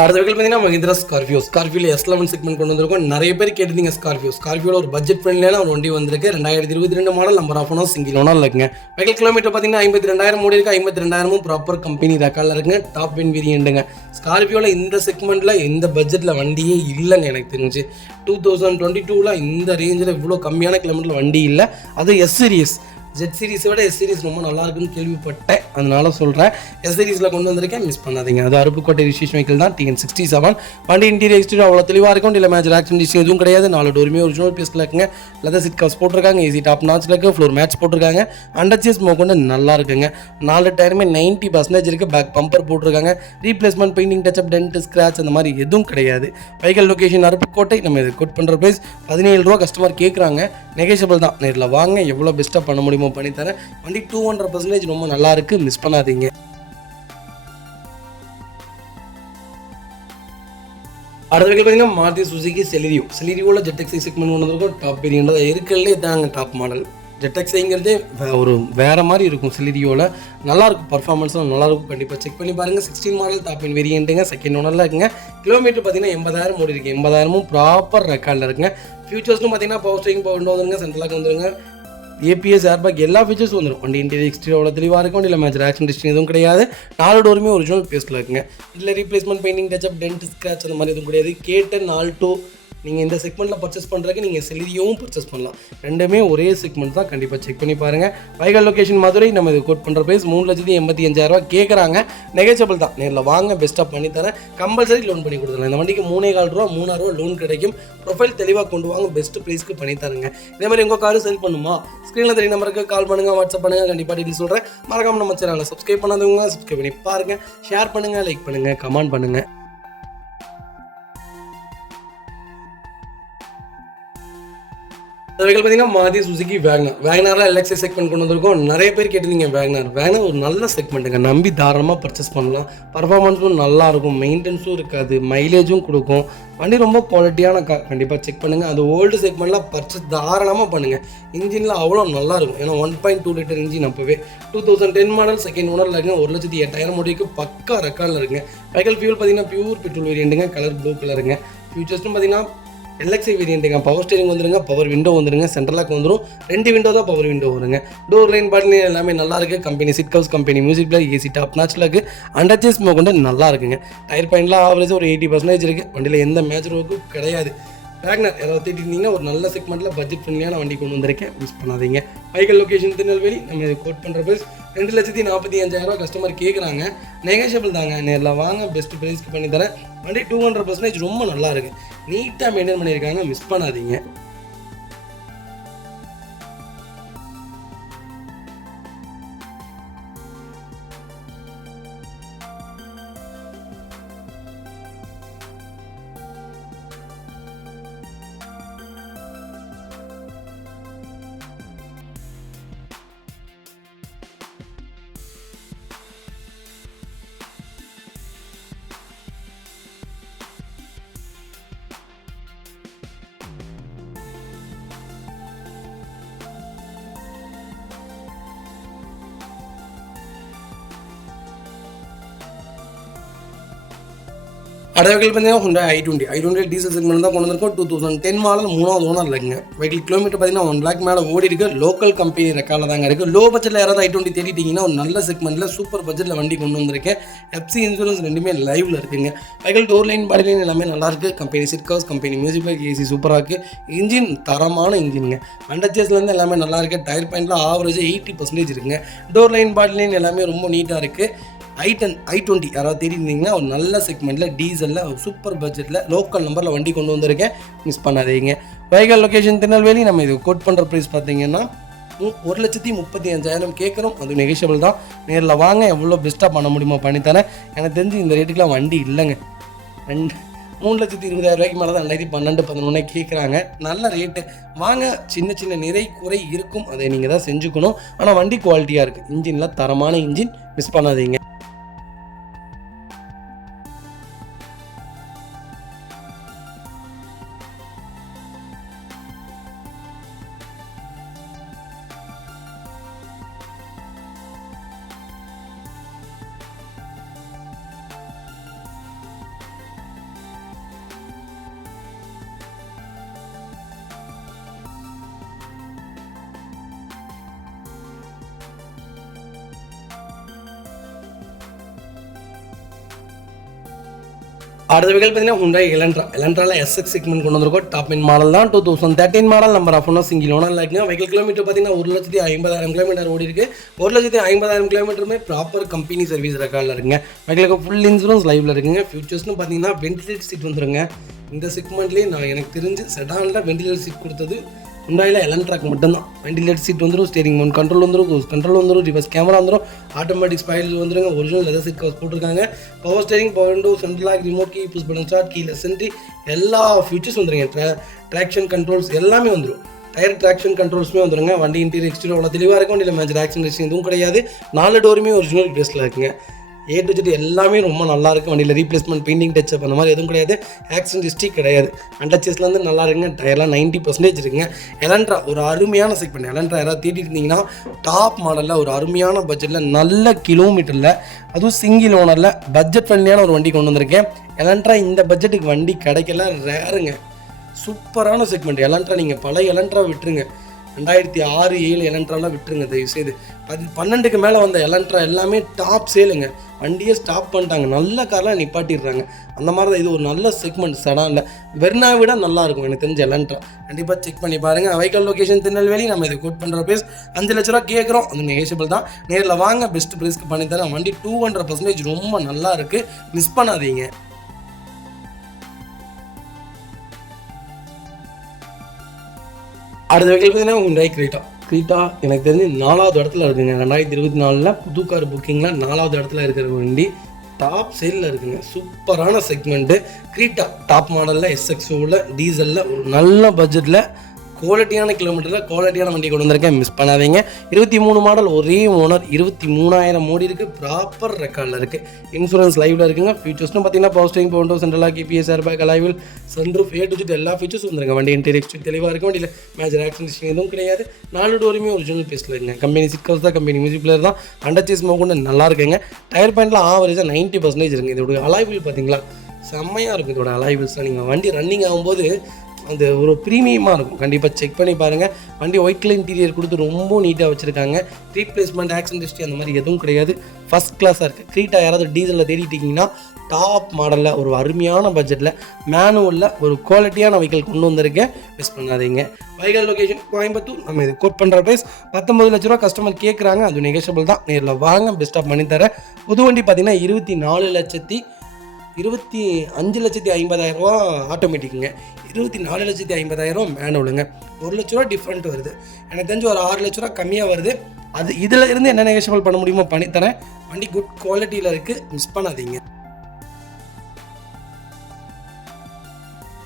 அடுத்த வெஹிக்கிள் பார்த்தீங்கன்னா மஹிந்திரா ஸ்கார்பியோவில் S11 செக்மெண்ட் கொண்டு வந்திருக்கோம். நிறைய பேர் கேட்டிருந்தீங்க ஸ்கார்பியோவில் ஒரு பட்ஜெட் ஃப்ரெண்ட்லியான ஒரு வண்டி வந்திருக்கு. 2022 model, number of owner, single owner இருக்குங்க. வெஹிக்கிள் கிலோமீட்டர் பார்த்தீங்கன்னா 52,000 ஓடி இருக்கு. 52,000 ப்ராப்பர் கம்பெனி ரெக்கார்டில் இருக்குங்க. Top end வேரியண்ட்டுங்க. ஸ்கார்பியோவில் இந்த செக்மெண்ட்டில் இந்த பட்ஜெட்டில் வண்டியே இல்லைங்க. எனக்கு தெரிஞ்சு 2022 இந்த ரேஞ்சில் இவ்வளோ கம்மியான கிலோமீட்டரில் வண்டி இல்லை. அது S சீரிஸ். ஜெட் சீரிஸை விட S சீரிஸ் ரொம்ப நல்லா இருக்குன்னு கேள்விப்பட்டேன், அதனால சொல்கிறேன். S சீரிஸில் கொண்டு வந்திருக்கேன், மிஸ் பண்ணாதீங்க. அது அருப்புக்கோட்டை ரிஜிஸ்ட்ரேஷன் வெஹிக்கிள் தான், TN67. வண்டி இன்டீரியர் எக்ஸ்டீரியர் அவ்வளோ தெளிவாக இருக்கும். இல்லை மேட்ச் ஆக்சிடென்ட் எதுவும் கிடையாது. 4 டோருமே ஒரிஜினல் பீஸில் இருக்குங்க. லெதர் சீட் கவர்ஸ் போட்டிருக்காங்க, ஏசி டாப் நாட்சில் இருக்குது, ஃப்ளோர் மேட்ச் போட்டிருக்காங்க. அண்டர்ச்சேஸ் கொண்டு நல்லா இருக்குங்க. 4 டயருமே 90% இருக்குது. பேக் பம்பர் போட்டிருக்காங்க. Replacement, painting, touch-up, dent, scratch அந்த மாதிரி எதுவும் கிடையாது. Vehicle location Aruppukottai. நம்ம இது கோட் பண்ணுற ப்ரைஸ் 17 ரூபா கஸ்டமர் கேட்குறாங்க. நெகோசியபிள் தான். நேரில் வாங்க, எவ்வளோ பெஸ்ட்டாக பண்ண முடியுமோ பண்ணித்தரேன். வண்டி 200% ரொம்ப நல்லா இருக்கு, மிஸ் பண்ணாதீங்க. அடுத்த வெஹிக்கிள் பார்த்தீங்கன்னா மாருதி சுசுகி செலிரியோவில் ஜெட் செக்மெண்ட் கொண்டு வந்திருக்கோம். டாப் வேரியண்ட் தான் இருக்கிறதுலே தாங்க டாப் மாடல். ஜெட் எக்ஸைங்கிறதே ஒரு வேறு மாதிரி இருக்கும். செலிரியோவில் நல்லாயிருக்கும், பர்ஃபார்மன்ஸ்லாம் நல்லாயிருக்கும். கண்டிப்பாக செக் பண்ணி பாருங்கள். 16 மாடல் டாப் எண்ட் வேரியண்ட்டுங்க. செகண்ட் ஓனரில் இருக்குங்க. கிலோமீட்டர் பார்த்தீங்கன்னா 80,000 ஓடி இருக்குது. 80,000 ப்ராப்பர் ரெக்கார்டில் இருக்குங்க. ஃபியூச்சர்ஸ்னு பார்த்தீங்கன்னா பவர் ஸ்டீரிங், பவர் விண்டோ வந்துருங்க, சென்ட்ரலாக வந்துருங்க, APS, ஏர்பேக் எல்லா ஃபீச்சர்ஸும் வந்துடும். வண்டி இன்டீரியர் எக்ஸ்டீரியர் அவ்வளோ தெளிவாக இருக்கும். வண்டியில் மேட்ச் ஆக்சிடென்ட் எதுவும் கிடையாது. 4 டோருமே ஒரிஜினல் பேஸ்ட்டில் இருக்குங்க. இதில் replacement, painting, touch-up, dent, scratch அந்த மாதிரி எதுவும் கிடையாது. கேட்ட ஆல்டோ நீங்கள் இந்த செக்மெண்ட்டில் பர்ச்சேஸ் பண்ணுறதுக்கு நீங்கள் செலிரியோவும் பர்ச்சேஸ் பண்ணலாம். ரெண்டுமே ஒரே செக்மெண்ட் தான். கண்டிப்பாக செக் பண்ணி பாருங்கள். வைகல் லொக்கேஷன் மதுரை. நம்ம இது கோட் பண்ணுற ப்ரைஸ் 3,85,000 கேட்குறாங்க. நெகோசியபிள் தான். நேரில் வாங்க, பெஸ்ட்டாக பண்ணித்தரேன். கம்பல்சரி லோன் பண்ணி கொடுத்துருங்க. இந்த வண்டிக்கு 3,400 ரூபா 3,000 ரூபா லோன் கிடைக்கும். ப்ரொஃபைல் தெளிவாக கொண்டு வாங்க, பெஸ்ட் ப்ரைஸ்க்கு பண்ணி தருங்க. இதே மாதிரி உங்கள் காரு செல் பண்ணுமா, ஸ்க்ரீனில் தெரிய நம்பருக்கு கால் பண்ணுங்கள், வாட்ஸ்அப் பண்ணுங்கள். கண்டிப்பாக டீட்டெயில் சொல்கிறேன். மறக்காம நம்ம சேனலை சப்ஸ்கிரைப் பண்ணாதவங்க சப்ஸ்கிரைப் பண்ணி பாருங்கள், ஷேர் பண்ணுங்கள், லைக் பண்ணுங்கள், கமெண்ட் பண்ணுங்கள். வெஹிக்கிள் பார்த்தீங்கன்னா மாருதி சுசுகி வேகனாரில் LXI செக்மெண்ட் கொண்டு வந்திருக்கோம். நிறைய பேர் கேட்டிருந்தீங்க. வேகனார் ஒரு நல்ல செக்மெண்ட்டுங்க. நம்பி தாராளமாக பர்ச்சேஸ் பண்ணலாம். பர்ஃபார்மன்ஸும் நல்லாயிருக்கும், மெயின்டெனன்ஸும் இருக்காது, மைலேஜும் கொடுக்கும். வண்டி ரொம்ப குவாலிட்டியான கார். கண்டிப்பாக செக் பண்ணுங்கள். அது ஓல்டு செக்மெண்ட்டில் பர்ச்சேஸ் தாராளமாக பண்ணுங்கள். இன்ஜினில் அவ்வளோ நல்லாயிருக்கும். ஏன்னா 1.2 லிட்டர் இன்ஜின். அப்போவே 2010 மாடல், செகண்ட் ஓனரில் இருக்குங்க. 1,08,000 ஓடிக்கு பக்கா ரெக்கார்டில் இருக்குங்க. வெஹிக்கிள் ஃபியூல் பார்த்தீங்கன்னா பியூர் பெட்ரோல் வேரியண்ட்டுங்க. கலர் ப்ளூ கலருங்க. ஃபியூச்சர்ஸ்னு பார்த்தீங்கன்னா LXI வேரியண்ட்டுங்க. பவர் ஸ்டீரிங் வந்துருங்க, பவர் விண்டோ வந்துருங்க, சென்ட்ரலாக வந்துடும். 2 விண்டோ தான் பவர் விண்டோ வருங்க. டோர் லைன் பாட்டில் எல்லாமே நல்லா இருக்குது. Company seat covers, company music player, AC top நாட்சில் இருக்குது. அண்டர்ச்சேஸ் கொண்டு நல்லா இருக்குங்க. டயர் பாயிண்ட்லாம் ஆவரேஜ் ஒரு 80% இருக்குது. வண்டியில் எந்த மேஜர் ஒர்க்கும் கிடையாது. வேகனர் யாராவது தேட்டிருந்தீங்கன்னா ஒரு நல்ல செக்மெண்ட்டில் பட்ஜெட் ஃப்ரெண்ட்லியான வண்டி கொண்டு வந்திருக்கேன், மிஸ் பண்ணாதீங்க. வைகல் லொக்கேஷன் திருநெல்வேலி. நம்ம இது கோட் பண்ணுற ப்ரைஸ் 2,45,000 கஸ்டமர் கேட்குறாங்க. நெகோசியபிள் தாங்க. நேரில் வாங்க, பெஸ்ட் ப்ரைஸ்க்கு பண்ணி தரேன். வண்டி 200% ரொம்ப நல்லா இருக்குது. நீட்டாக மெயின்டைன் பண்ணியிருக்காங்க, மிஸ் பண்ணாதீங்க. அடுத்த வெஹிக்கிள் பார்த்தீங்கன்னா Hyundai i20 டீசல் செக்மெண்ட் தான் கொண்டு வந்திருக்கோம். 2010 மாடல், 3வது ஓனர் இல்லைங்க. வெஹிக்கிள் கிலோமீட்டர் பார்த்தீங்கன்னா 1 lakh மேலே ஓடி இருக்கு. லோக்கல் கம்பெனி ரெக்கார்டில் தாங்க இருக்குது. லோ பட்ஜெட்டில் யாராவது i20 தேடிட்டிங்கன்னா ஒரு நல்ல செக்மெண்ட்டில் சூப்பர் பட்ஜெட்டில் வண்டி கொண்டு வந்திருக்கேன். FC இன்சூரன்ஸ் ரெண்டுமே லைவில் இருக்குங்க. Vehicle door line, body line எல்லாமே நல்லாயிருக்கு. Company seat covers, company music player, AC சூப்பராக இருக்குது. இன்ஜின் தரமான இன்ஜினுங்க. அண்டர்ச்சேஸ்லேருந்து எல்லாமே நல்லா இருக்குது. டயர் பாயிண்ட்லாம் ஆவரேஜ் 80% இருக்குங்க. டோர் லைன், பாடி லைன் எல்லாமே ரொம்ப நீட்டாக இருக்குது. i20 யாராவது தேடிருந்தீங்கன்னா ஒரு நல்ல செக்மெண்ட்டில் டீசலில் ஒரு சூப்பர் பட்ஜெட்டில் லோக்கல் நம்பரில் வண்டி கொண்டு வந்திருக்கேன், மிஸ் பண்ணாதீங்க. வைகல் லொக்கேஷன் திருநெல்வேலி. நம்ம இது கோட் பண்ணுற ப்ரைஸ் பார்த்தீங்கன்னா 1,35,000 கேட்குறோம். அது நெகோஷியபிள் தான். நேரில் வாங்க, எவ்வளோ பெஸ்ட்டாக பண்ண முடியுமோ பண்ணித்தரேன். எனக்கு தெரிஞ்சு இந்த ரேட்டுக்கெலாம் வண்டி இல்லைங்க. 3,20,000 மேலே தான் 2012-11 கேட்குறாங்க. நல்ல ரேட்டு. வாங்க, சின்ன சின்ன நிறை குறை இருக்கும், அதை நீங்கள் தான் செஞ்சுக்கணும். ஆனால் வண்டி குவாலிட்டியாக இருக்குது. இன்ஜினில் தரமான இன்ஜின், மிஸ் பண்ணாதீங்க. அடுத்த வெஹிக்கிள் பார்த்தீங்கன்னா Hyundai எலன்ட்ராவில் SX செக்மெண்ட் கொண்டு வந்திருக்கோம். டாப் இன் மாடல் தான். 2013 மாடல். நம்பர் ஆஃப் ஒன்றும் சிங்கிள் ஓனரில் இருக்குங்க. வெஹிக்கிள் கிலோமீட்டர் பார்த்தீங்கன்னா 1,50,000 கிலோமீட்டர் ஓடி இருக்கு. 1,50,000 கிலோமீட்டருமே ப்ராப்பர் கம்பெனி சர்வீஸ் ரெக்கார்டில் இருக்குங்க. வெஹிக்கிளுக்கு ஃபுல் இன்சூரன்ஸ் லைவில் இருக்குங்க. ஃபியூச்சர்ஸ்னு பார்த்தீங்கன்னா வென்டிலேட்டர் சீட் வந்துருங்க. இந்த செக்மெண்ட்லேயே எனக்கு தெரிஞ்சு செடானில் வென்டிலேட்டர் சீட் கொடுத்தது Hyundaiல எலன்ட்ராக்கு மட்டும்தான். வென்டிலேட்டர் சீட் வந்துடும், ஸ்டேரிங் மவுண்ட் கண்ட்ரோல் வந்துடும், க்ரூஸ் கண்ட்ரோல் வந்துடும், ரிவர்ஸ் கேமரா வந்துடும், ஆட்டோமேட்டிக் ஸ்பாயிலர் வந்துருங்க, ஒரிஜினல் லெதர் சீட் கவர்ஸ் போட்டிருக்காங்க, power steering, power window, central lock, remote key, push button start, keyless entry, எல்லா ஃபியூச்சர்ஸ் வந்துருங்க. ட்ராக்ஷன் கண்ட்ரோல்ஸ் எல்லாமே வந்துடும். டயர் ட்ராக்ஷன் கண்ட்ரோல்ஸுமே வந்துருங்க. வண்டி இன்டீரியர் எக்ஸ்டீரியர் அவ்வளோ தெளிவாக இருக்கும். வண்டியில் மேஜர் ஆக்சிடென்ட் எதுவும் கிடையாது. 4 டோருமே ஒரிஜினல் கேஸில் இருக்குங்க. A to Z எல்லாமே ரொம்ப நல்லா இருக்குது. வண்டியில் ரீப்ளேஸ்மெண்ட், பெயிண்டிங், டச்சப் அந்த மாதிரி எதுவும் கிடையாது. ஆக்சிடென்ட் ஹிஸ்ட்ரி கிடையாது. அண்டர்ச்சேஸ்லேருந்து நல்லா இருக்குங்க. டயர்லாம் 90% இருக்குங்க. எலன்ட்ரா ஒரு அருமையான செக்மெண்ட். எலன்ட்ரா யாராவது தேடிட்டு இருந்தீங்கன்னா டாப் மாடலில் ஒரு அருமையான பட்ஜெட்டில் நல்ல கிலோமீட்டரில் அதுவும் சிங்கிள் ஓனரில் பட்ஜெட் ஃப்ரெண்ட்லியான ஒரு வண்டி கொண்டு வந்திருக்கேன். எலன்ட்ரா இந்த பட்ஜெட்டுக்கு வண்டி கிடைக்கல, ரேருங்க. சூப்பரான செக்மெண்ட். எலன்ட்ரா நீங்கள் பழைய எலன்ட்ரா விட்டுருங்க. 2006-7 எலன்ட்ராலாம் விட்டுருங்க தயவுசெய்து. 12க்கு மேலே வந்த எலன்ட்ரா எல்லாமே டாப் சேலுங்க. வண்டியை ஸ்டாப் பண்ணிட்டாங்க. நல்ல காரெலாம் நிப்பாட்டிடுறாங்க. அந்த மாதிரி தான் இது ஒரு நல்ல செக்மெண்ட். செடானில் வெர்னா விட நல்லாயிருக்கும் எனக்கு தெரிஞ்ச எலன்ட்ரா. கண்டிப்பாக செக் பண்ணி பாருங்கள். Vehicle location Tirunelveli. நம்ம இது கோட் பண்ணுற ப்ரைஸ் 5 லட்ச ரூபா கேட்குறோம். அது நெகோஷியபிள் தான். நேரில் வாங்க, பெஸ்ட் ப்ரைஸ்க்கு பண்ணித்தரேன். வண்டி 200% ரொம்ப நல்லா இருக்குது, மிஸ் பண்ணாதீங்க. அடுத்த வெஹிக்கிள் பார்த்தீங்கன்னா Hyundai கிரீட்டா எனக்கு தெரிஞ்சு 4வது இடத்துல இருக்குங்க. 2024 புது கார் புக்கிங்கில் 4வது இடத்துல இருக்கிற வண்டி. டாப் சேலில் இருக்குங்க. சூப்பரான செக்மெண்ட்டு. கிரீட்டா டாப் மாடலில் SX-ல டீசலில் ஒரு நல்ல பட்ஜெட்டில் குவாலிட்டியான கிலோமீட்டரில் குவாலிட்டியான வண்டி கொண்டு வந்திருக்கேன், மிஸ் பண்ணாதீங்க. 23 மாடல், ஒரே ஓனர், 23,000 ஓடி இருக்குது, ப்ராப்பர் ரெக்கார்டில் இருக்குது. இன்சூரன்ஸ் லைவில் இருக்குங்க. ஃபீச்சர்ஸ்னு பார்த்தீங்கன்னா power steering, power window, central lock, EPS, airbag, alloy wheel, sunroof, A to Z எல்லா ஃபீச்சர்ஸ் வந்துருங்க. வண்டி இன்டீரியர் எக்ஸ்டீரியர் தெளிவாக இருக்கும். வண்டியில் மேஜர் ஆக்சிடென்ட் எதுவும் கிடையாது. 4 டோருமே ஒரிஜினல் பேஸில் இருக்குங்க. கம்பெனி சீட் கவர்ஸ் தான், கம்பெனி மியூசிக் பிளேயர் தான். அண்டர்ச்சேஸ் கொண்டு நல்லா இருக்குங்க. டயர் பாயிண்ட்லாம் ஆவரேஜாக 90% இருக்குங்க. இதோட அலாய்வில் பார்த்தீங்களா செம்மையாக இருக்கும். இதோட அலாய்வில்ஸ்லாம் நீங்கள் வண்டி ரன்னிங் ஆகும்போது அந்த ஒரு ப்ரீமியமாக இருக்கும். கண்டிப்பாக செக் பண்ணி பாருங்கள். வண்டி ஒயிட் கலர் இன்டீரியர் கொடுத்து ரொம்ப நீட்டாக வச்சுருக்காங்க. ரீப்ளேஸ்மெண்ட், ஆக்சிடென்ட் ஹிஸ்ட்ரி அந்த மாதிரி எதுவும் கிடையாது. ஃபஸ்ட் கிளாஸாக இருக்குது. கிரீட்டா யாராவது டீசலில் தேடிட்டிங்கன்னா டாப் மாடலில் ஒரு அருமையான பட்ஜெட்டில் மேனுவலில் ஒரு குவாலிட்டியான வெஹிக்கிள் கொண்டு வந்திருக்கேன், மிஸ் பண்ணாதீங்க. Vehicle location Coimbatore. நம்ம இது கோட் பண்ணுற ப்ரைஸ் 19 லட்ச ரூபா கஸ்டமர் கேட்குறாங்க. அது நெகோஷியபிள் தான். நேரில் வாங்க, பெஸ்ட்டாக பண்ணித்தரேன். புது வண்டி பார்த்தீங்கன்னா 25,50,000 ரூபா ஆட்டோமேட்டிக்குங்க. 24,50,000 மேனுவலுங்க. 1 லட்ச ரூபா டிஃப்ரெண்ட் வருது. எனக்கு தெரிஞ்சு ஒரு 6 லட்ச ரூபா கம்மியாக வருது. அது இதில் இருந்து என்ன நெகோஷியபிள் பண்ண முடியுமோ பண்ணித்தரேன். வண்டி குட் குவாலிட்டியில் இருக்குது, மிஸ் பண்ணாதீங்க.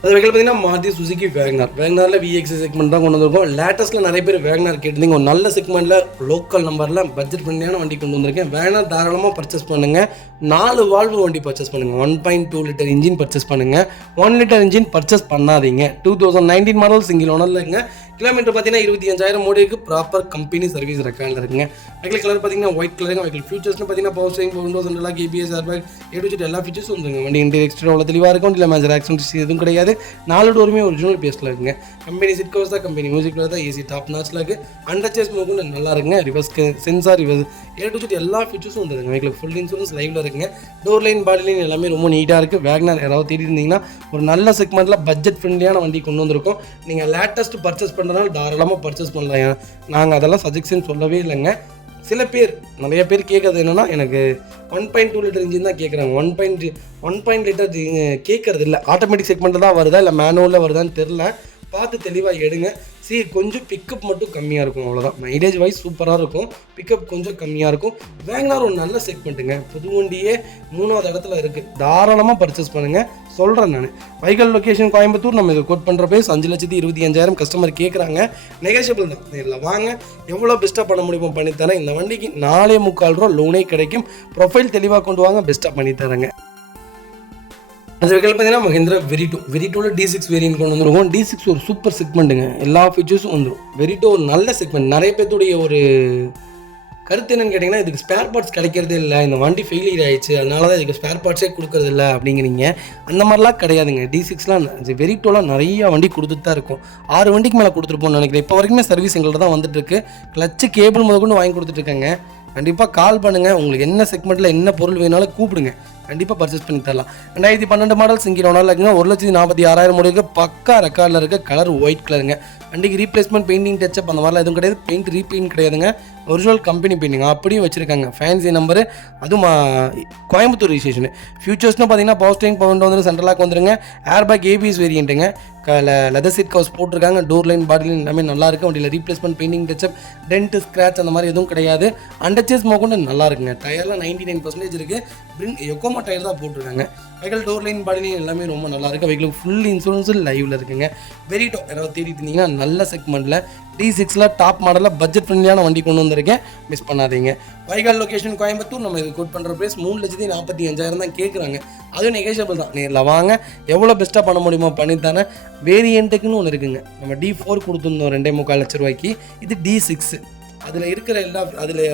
அது வெஹிக்கிள் பார்த்தீங்கன்னா மாருதி சுசுகி வேகனாரில் VX செக்மெண்ட் தான் கொண்டு வந்திருக்கோம். லேட்டஸ்ட்டில் நிறைய பேர் வேகனார் கேட்டிருந்தீங்க. ஒரு நல்ல செக்மெண்ட்டில் லோக்கல் நம்பரில் பட்ஜெட் ஃப்ரெண்ட்லியான வண்டி கொண்டு வந்திருக்கேன். வேகனார் தாராளமாக பர்ச்சேஸ் பண்ணுங்கள். 4 வால்வு வண்டி பர்ச்சேஸ் பண்ணுங்கள். 1.2 லிட்டர் இன்ஜின் பர்ச்சேஸ் பண்ணுங்கள். 1 லிட்டர் இன்ஜின் பர்ச்சேஸ் பண்ணாதீங்க. 2019 மாடல் சிங்கிள் ஓனரில் இருக்குங்க. கிலோமீட்டர் பார்த்தீங்கன்னா 25,000 ஓடிக்கு, ப்ராப்பர் கம்பெனி சர்வீஸ் ரெக்கார்டில் இருக்குங்க. வெஹிக்கிள் கலர் பார்த்தீங்கன்னா ஒயிட் கலருங்க. வெஹிக்கிள் ஃபீச்சர்ஸ்னு பார்த்தீங்கன்னா power steering, power window, central lock, EPS, airbag, A to Z எல்லா ஃபீச்சர்ஸும் வந்துருங்க. வண்டி இன்டீரியர் எக்ஸ்டீரியர் அவ்வளோ தெளிவாக இருக்கும். இல்லை மேஜர் ஆக்சிடென்ட் எதுவும் கிடையாது. 4 டோருமே ஒரிஜினல் பேஸில் இருக்குங்க. கம்பெனி சீட் கவர்ஸ் தான், கம்பெனி மியூசிக் பிளேயர் தான், AC டாப் நாச்சில் இருக்குது. அண்டர்ச்சேஸ் மூவ்மெண்ட் நல்லா இருக்குங்க. Reverse sensor, reverse A to Z எல்லா ஃபீச்சர்ஸும் வந்துருங்க. வெஹிக்கிள் ஃபுல் இன்சூரன்ஸ் லைவில் இருக்குங்க. டோர் லைன், பாடி லைன் எல்லாமே ரொம்ப நீட்டாக இருக்குது. வேகனார் யாராவது தேடி இருந்தீங்கன்னா ஒரு நல்ல செக்மெண்ட்டில் பட்ஜெட் ஃப்ரெண்ட்லியான வண்டி கொண்டு வந்திருக்கோம். நீங்கள் லேட்டஸ்ட் பர்ச்சேஸ் பண்ணுறதுனால தாராளமாக பர்ச்சேஸ் பண்ணலாம். நாங்கள் அதெல்லாம் சஜெக்ஷன் சொல்லவே இல்லைங்க. சில பேர் நிறைய பேர் கேட்குறது என்னென்னா, எனக்கு 1.2 லிட்டர் இன்ஜின் தான் கேட்குறாங்க. 1 லிட்டர் கேட்குறது இல்லை. ஆட்டோமேட்டிக் செக்மெண்ட்டில் தான் வருதா இல்லை மேனுவலில் வருதான்னு தெரில. பார்த்து தெளிவாக எடுங்க. கொஞ்சம் பிக்கப் மட்டும் கம்மியாக இருக்கும், அவ்வளோதான். மைலேஜ் வைஸ் சூப்பராக இருக்கும், பிக்கப் கொஞ்சம் கம்மியாக இருக்கும். வேகனார் ஒரு நல்ல செக்மெண்ட்டுங்க, புது வண்டியே 3வது இடத்துல இருக்குது, தாராளமாக பர்ச்சேஸ் பண்ணுங்கள் சொல்கிறேன் நான். வைக்கல் லொக்கேஷன் கோயம்புத்தூர். நம்ம இதை கோட் பண்ணுற ப்ரைஸ் 5,25,000 கஸ்டமர் கேட்குறாங்க, நெகோஷியபிள் தான். நேரில் வாங்க, எவ்வளோ பெஸ்ட்டாக பண்ண முடியுமோ பண்ணித்தரேன். இந்த வண்டிக்கு 4.25 ரூபா லோனே கிடைக்கும். ப்ரொஃபைல் தெளிவாக கொண்டு வாங்க, பெஸ்ட்டாக பண்ணித்தரேங்க. அது பார்த்தீங்கன்னா மஹிந்திரா வெரிட்டோவில் D6 வேரியன்ட் கொண்டு வந்துருக்கும். D6 ஒரு சூப்பர் செக்மெண்ட்டுங்க, எல்லா ஃபீச்சர்ஸும் வந்துடும். வெரிட்டோ ஒரு நல்ல செக்மெண்ட். நிறைய பேர்த்துடைய ஒரு கருத்து என்னன்னு கேட்டிங்கன்னா, இதுக்கு ஸ்பேர் பார்ட்ஸ் கிடைக்கிறதே இல்லை, இந்த வண்டி ஃபெயிலியர் ஆகிடுச்சு, அதனால தான் இதுக்கு ஸ்பேர் பார்ட்ஸே கொடுக்கறது இல்லை அப்படிங்கிறீங்க. அந்த மாதிரிலாம் கிடையாதுங்க. D6லாம் வெரிட்டோலாம் நிறையா வண்டி கொடுத்துட்டு தான் இருக்கும். 6 வண்டிக்கு மேலே கொடுத்துருப்போம்னு நினைக்கிறேன். இப்போ வரைக்குமே சர்வீஸ் எங்கள்கிட்ட தான் வந்துட்டுருக்கு. கிளச்சு கேபிள் முதற்கொண்டு வாங்கி கொடுத்துட்ருக்காங்க. கண்டிப்பாக கால் பண்ணுங்கள், உங்களுக்கு என்ன செக்மெண்ட்டில் என்ன பொருள் வேணாலும் கூப்பிடுங்க, கண்டிப்பாக பர்ச்சேஸ் பண்ணி தரலாம். 2012 மாடல் சிங்கிள் ஓனரில் இருக்குங்க. 1,46,000 முடிக்க பக்கா ரெக்கார்டில் இருக்க கலர் ஒயிட் கலருங்க. வண்டிக்கு ரீப்ளேஸ்மெண்ட் பெயிண்டிங் டச்சப் அந்த மாதிரிலாம் எதுவும் கிடையாது. பெயிண்ட் ரீபெயிண்ட் கிடையாதுங்க, ஒரிஜினல் கம்பெனி பெயிண்டிங் அப்படியே வச்சுருக்காங்க. ஃபேன்சி நம்பரு, அதுவும் கோயம்புத்தூர் ரிஜிஸ்ட்ரேஷன். ஃபியூச்சர்ஸ்னு பார்த்தீங்கன்னா பவர் ஸ்டேரிங் பவர் விண்டோ வந்து சென்ட்ரலாக் வந்துருங்க. ஏர்பேக் ஏபிஎஸ் வேரியண்ட்டுங்க. லெதர் சீட் கவர்ஸ் போட்டிருக்காங்க. டோர் லைன் பாடி லைன் எல்லாமே நல்லா இருக்குது. வண்டியில் replacement painting touch-up dent scratch அந்த மாதிரி எதுவும் கிடையாது. அண்டர்ச்சேஸ் மோக்கொண்டு நல்லா இருக்குங்க. டயர்லாம் 99% இருக்குது. எக்கோமா டயர் தான் போட்டிருக்காங்க. Vehicle door line body line எல்லாமே ரொம்ப நல்லா இருக்குது. வெஹிக்கலுக்கு ஃபுல் இன்சூரன்ஸும் லைவில் இருக்குங்க. வெரிட்டோ யாராவது தேடிட்டு இருந்தீங்கன்னா நல்ல செக்மெண்ட்டில் D6ல் டாப் மாடலில் பட்ஜெட் ஃப்ரெண்ட்லியான வண்டி கொண்டு வந்திருக்கேன், மிஸ் பண்ணாதீங்க. வைகால் லொக்கேஷன் கோயம்புத்தூர். நம்ம இது கோட் பண்ணுற ப்ரைஸ் 3,45,000 தான் கேட்குறாங்க, அதுவும் நெகோஷியபிள் தான். நேரில் வாங்க, எவ்வளோ பெஸ்ட்டாக பண்ண முடியுமோ பண்ணித்தானே. வேரியண்ட்டுக்குன்னு ஒன்று இருக்குங்க. நம்ம D4 கொடுத்துருந்தோம் 2.25 லட்ச ரூபாய்க்கு. இது D6. அதில் இருக்கிற அதில்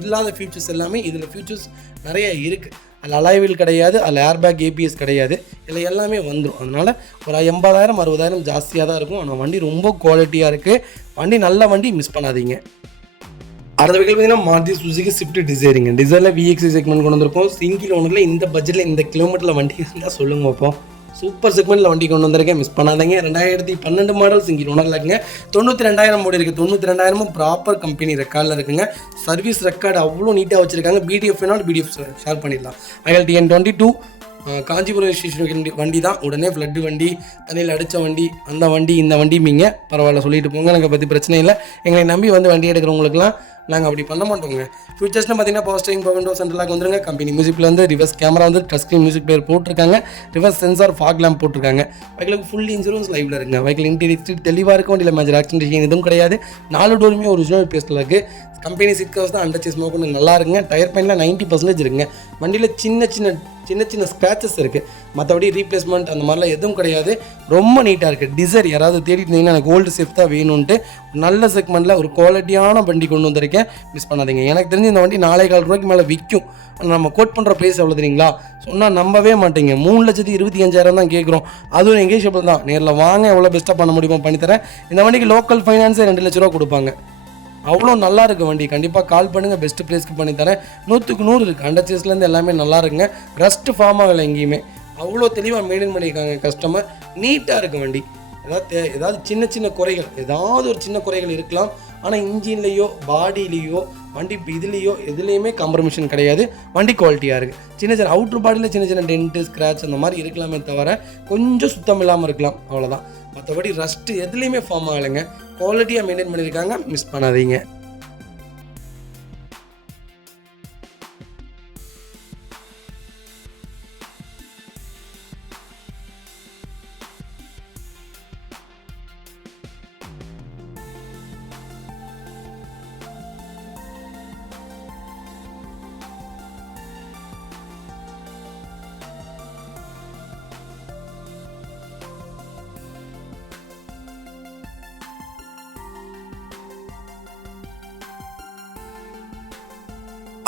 இல்லாத ஃபியூச்சர்ஸ் எல்லாமே இதில் ஃபியூச்சர்ஸ் நிறைய இருக்குது. அதில் அலாய்வில் கிடையாது, அதில் ஏர்பேக் ஏபிஎஸ் கிடையாது, இதில் எல்லாமே வந்துடும். அதனால் ஒரு 80,000 60,000 ஜாஸ்தியாக தான் இருக்கும். ஆனால் வண்டி ரொம்ப குவாலிட்டியாக இருக்குது. வண்டி நல்ல வண்டி, மிஸ் பண்ணாதீங்க. அடுத்த வெஹிக்கிள் பார்த்தீங்கன்னா மாருதி சுசுகி ஸ்விஃப்ட் டிசைருங்க. டிசைரில் VXC செக்மெண்ட் கொண்டு வந்திருக்கோம். சிங்கிள் ஓனரில் இந்த பட்ஜெட்டில் இந்த கிலோமீட்டரில் வண்டி இருந்தால் சொல்லுங்க அப்போ. சூப்பர் செக்மெண்ட்டில் வண்டி கொண்டு வந்திருக்கேன், மிஸ் பண்ணாதீங்க. 2012 மாடல் சிங்கிள் ஓனரில் இருக்குங்க. 92,000 ஓடி இருக்குது. 92,000 ப்ராப்பர் கம்பெனி ரெக்கார்டில் இருக்குங்க. சர்வீஸ் ரெக்கார்டு அவ்வளோ நீட்டாக வச்சுருக்காங்க. BDF வேணாலும் BDF ஷேர் பண்ணிடலாம். TN22 காஞ்சிபுரம் ஸ்டேஷன் வண்டி தான். உடனே ஃப்ளட்டு வண்டி, தண்ணியில் அடித்த வண்டி, அந்த வண்டி இந்த வண்டிமிங்க பரவாயில்ல, சொல்லிட்டு போங்க, எனக்கு பற்றி பிரச்சனை இல்லை. எங்களை நம்பி வந்து வண்டி எடுக்கிறவங்களுக்குலாம் நாங்கள் அப்படி பண்ண மாட்டோங்க. ஃபியூச்சர்ஸ்னு பார்த்தீங்கன்னா பவர் ஸ்டேரிங் பவர் விண்டோ சென்ட்ரலாக வந்துருங்க. கம்பெனி மியூசிக்கில் வந்து ரிவர்ஸ் கேமரா வந்து டச் ஸ்க்ரீன் மியூசிக் பிளேயர் போட்டிருக்காங்க. ரிவர்ஸ் சென்சார் ஃபாக் லேம்ப் போட்டிருக்காங்க. வெஹிக்கிளுக்கு ஃபுல் இன்சூரன்ஸ் லைவில் இருக்குங்க. வெஹிக்கிள் இன்டீரியர் தெளிவாக இருக்கும். வண்டியில் மேஜர் ஆக்சிடென்ட் எதுவும் கிடையாது. 4 டோருமே ஒரிஜினல் பேஸ்டில் இருக்குது. கம்பெனி சீட் கவர்ஸ் தான் அண்டர் சேஸ் மோக்கொண்டு நல்லா இருக்குங்க. டயர் பைனில் 90% இருக்குங்க. வண்டியில் சின்ன சின்ன ஸ்க்ராச்சஸ் இருக்குது, மற்றபடி ரீப்ளேஸ்மெண்ட் அந்த மாதிரிலாம் எதுவும் கிடையாது. ரொம்ப நீட்டாக இருக்குது. டிசைர் யாராவது தேடிட்டு இருந்தீங்கன்னா எனக்கு ஓல்டு சேஃப் தான் வேணும்ன்ட்டு நல்ல செக்மெண்ட்டில் ஒரு குவாலிட்டியான வண்டி கொண்டு வந்திருக்கேன், மிஸ் பண்ணாதீங்க. எனக்கு தெரிஞ்சு இந்த வண்டி 4,4 ரூபாய்க்கு மேலே விற்கும். நம்ம கோட் பண்ணுற ப்ரைஸ் எவ்வளோ தெரியுங்களா? சொன்னால் நம்பவே மாட்டீங்க. 3,25,000 தான் கேட்குறோம், அதுவும் நெகோஷியபிள் தான். நேரில் வாங்க, எவ்வளோ பெஸ்ட்டாக பண்ண முடியுமோ பண்ணித்தரேன். இந்த வண்டிக்கு லோக்கல் ஃபைனான்ஸே 2 லட்ச ரூபா கொடுப்பாங்க. அவ்வளோ நல்லா இருக்குது வண்டி. கண்டிப்பாக கால் பண்ணுங்கள், பெஸ்ட்டு ப்ரைஸ்க்கு பண்ணித்தரேன். 100க்கு 100 இருக்குது. அண்டர் சேஸ்லேருந்து எல்லாமே நல்லா இருக்குங்க. ரஸ்ட்டு ஃபார்ம் ஆகலை எங்கேயுமே. அவ்வளோ தெளிவாக மெயின்டைன் பண்ணியிருக்காங்க கஸ்டமர். நீட்டாக இருக்குது வண்டி. ஏதாவது சின்ன குறைகள், ஏதாவது ஒரு சின்ன குறைகள் இருக்கலாம். ஆனால் இன்ஜின்லேயோ பாடியிலேயோ வண்டி இதுலேயோ எதுலேயுமே காம்ப்ரமைஷன் கிடையாது. வண்டி குவாலிட்டியாக இருக்குது. சின்ன அவுட்ரு பாடியில் சின்ன டென்ட்டு ஸ்க்ராட்ச் அந்த மாதிரி இருக்கலாமே தவிர கொஞ்சம் சுத்தம் இல்லாமல் இருக்கலாம், அவ்வளோதான். மற்றபடி ரஸ்ட்டு எதுலேயுமே ஃபார்ம் ஆகலைங்க. குவாலிட்டியாக மெயின்டைன் பண்ணியிருக்காங்க, மிஸ் பண்ணாதீங்க.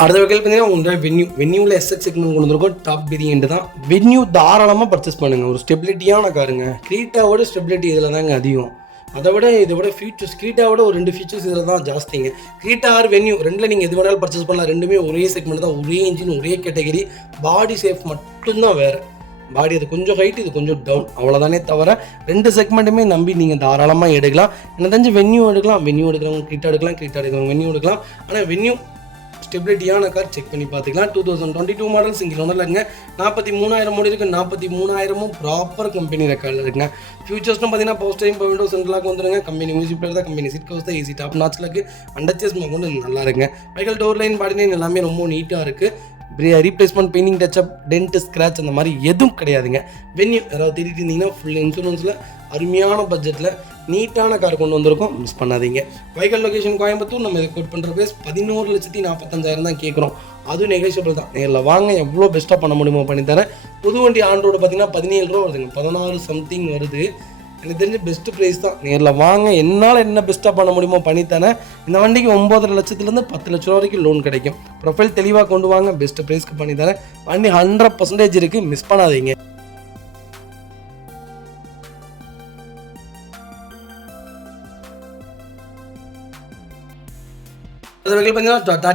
அடுத்த வெஹிக்கிள் பார்த்தீங்கன்னா உங்கள் வென்யூவில் SX செக்மெண்ட் கொண்டு வந்திருக்கோம். டாப் வேரியண்ட் தான். வென்யூ தாராளமாக பர்ச்சேஸ் பண்ணுங்கள். ஒரு ஸ்டெபிலிட்டியான காருங்க. கிரீட்டாவோட ஸ்டெபிலிட்டி இதில் தாங்க அதிகம். இதை விட ஃபீச்சர்ஸ் கிரீட்டாவோட ஒரு 2 ஃபீச்சர்ஸ் இதில் தான் ஜாஸ்திங்க. கிரீட்டா ஆர் வென்யூ ரெண்டில் நீங்கள் எது வேணாலும் பர்ச்சேஸ் பண்ணலாம். ரெண்டுமே ஒரே செக்மெண்ட் தான், ஒரே இன்ஜின், ஒரே கேட்டகரி. பாடி சேஃப் மட்டும்தான் வேறு. பாடி அது கொஞ்சம் ஹைட், இது கொஞ்சம் டவுன், அவ்வளோதானே தவிர 2 செக்மெண்ட்டுமே நம்பி நீங்கள் தாராளமாக எடுக்கலாம். எனக்கு தெரிஞ்சு வென்யூ எடுக்கிறவங்க கிரீட்டா எடுக்கலாம், கிரீட்டா எடுக்கிறவங்க வென்யூ எடுக்கலாம். ஆனால் வென்யூ ஸ்டெபிலிட்டியான கார் செக் பண்ணி பார்த்துக்கலாம். 2022 மாடல் சிங்கிள் ஓனரில் இருக்குங்க. 43,000 ஓடி இருக்குது. 43,000 ப்ராப்பர் கம்பெனி ரெக்கார்டில் இருக்குங்க. ஃபியூச்சர்ஸ்னு பார்த்தீங்கன்னா பவர் ஸ்டீரிங், பவர் விண்டோ, சென்ட்ரலாக வந்துருங்க. கம்பெனி மியூசிக் பிளேயர் தான், கம்பெனி சீட் கவர்ஸ் தான், ஏசி டாப் நாட்சில் இருக்குது. அண்டர்ச்சேஸ் கொண்டு நல்லா இருக்குங்க. Vehicle door line, body line எல்லாமே ரொம்ப நீட்டாக இருக்குது. Replacement, painting, touch-up, dent, scratch அந்த மாதிரி எதுவும் கிடையாதுங்க. வென்யூ யாராவது தேடிட்டு இருந்தீங்கன்னா ஃபுல் இன்சூரன்ஸில் அருமையான பட்ஜெட்டில் நீட்டான கார் கொண்டு வந்திருக்கோம், மிஸ் பண்ணாதீங்க. Vehicle location Coimbatore. நம்ம இதை கோட் பண்ணுற ப்ரைஸ் 14,45,000 தான் கேட்குறோம். அதுவும் நெகோஷியபிள் தான். நேரில் வாங்க, எவ்வளோ பெஸ்ட்டாக பண்ண முடியுமோ பண்ணித்தரேன். புது வண்டி ஆன் ரோடு பார்த்தீங்கன்னா 17 ரூபா வருதுங்க. 16 சம்திங் வருது. எனக்கு தெரிஞ்ச பெஸ்ட்டு ப்ரைஸ் தான். நேரில் வாங்க, என்னால் என்ன பெஸ்ட்டாக பண்ண முடியுமோ பண்ணித்தரேன். இந்த வண்டிக்கு 9.5 லட்சத்துலேருந்து 10 லட்ச ரூபா வரைக்கும் லோன் கிடைக்கும். ப்ரொஃபைல் தெளிவாக கொண்டு வாங்க, பெஸ்ட்டு ப்ரைஸ்க்கு பண்ணித்தரேன். வண்டி 100% இருக்குது, மிஸ் பண்ணாதீங்க. அது வகையில் பார்த்தீங்கன்னா டாடா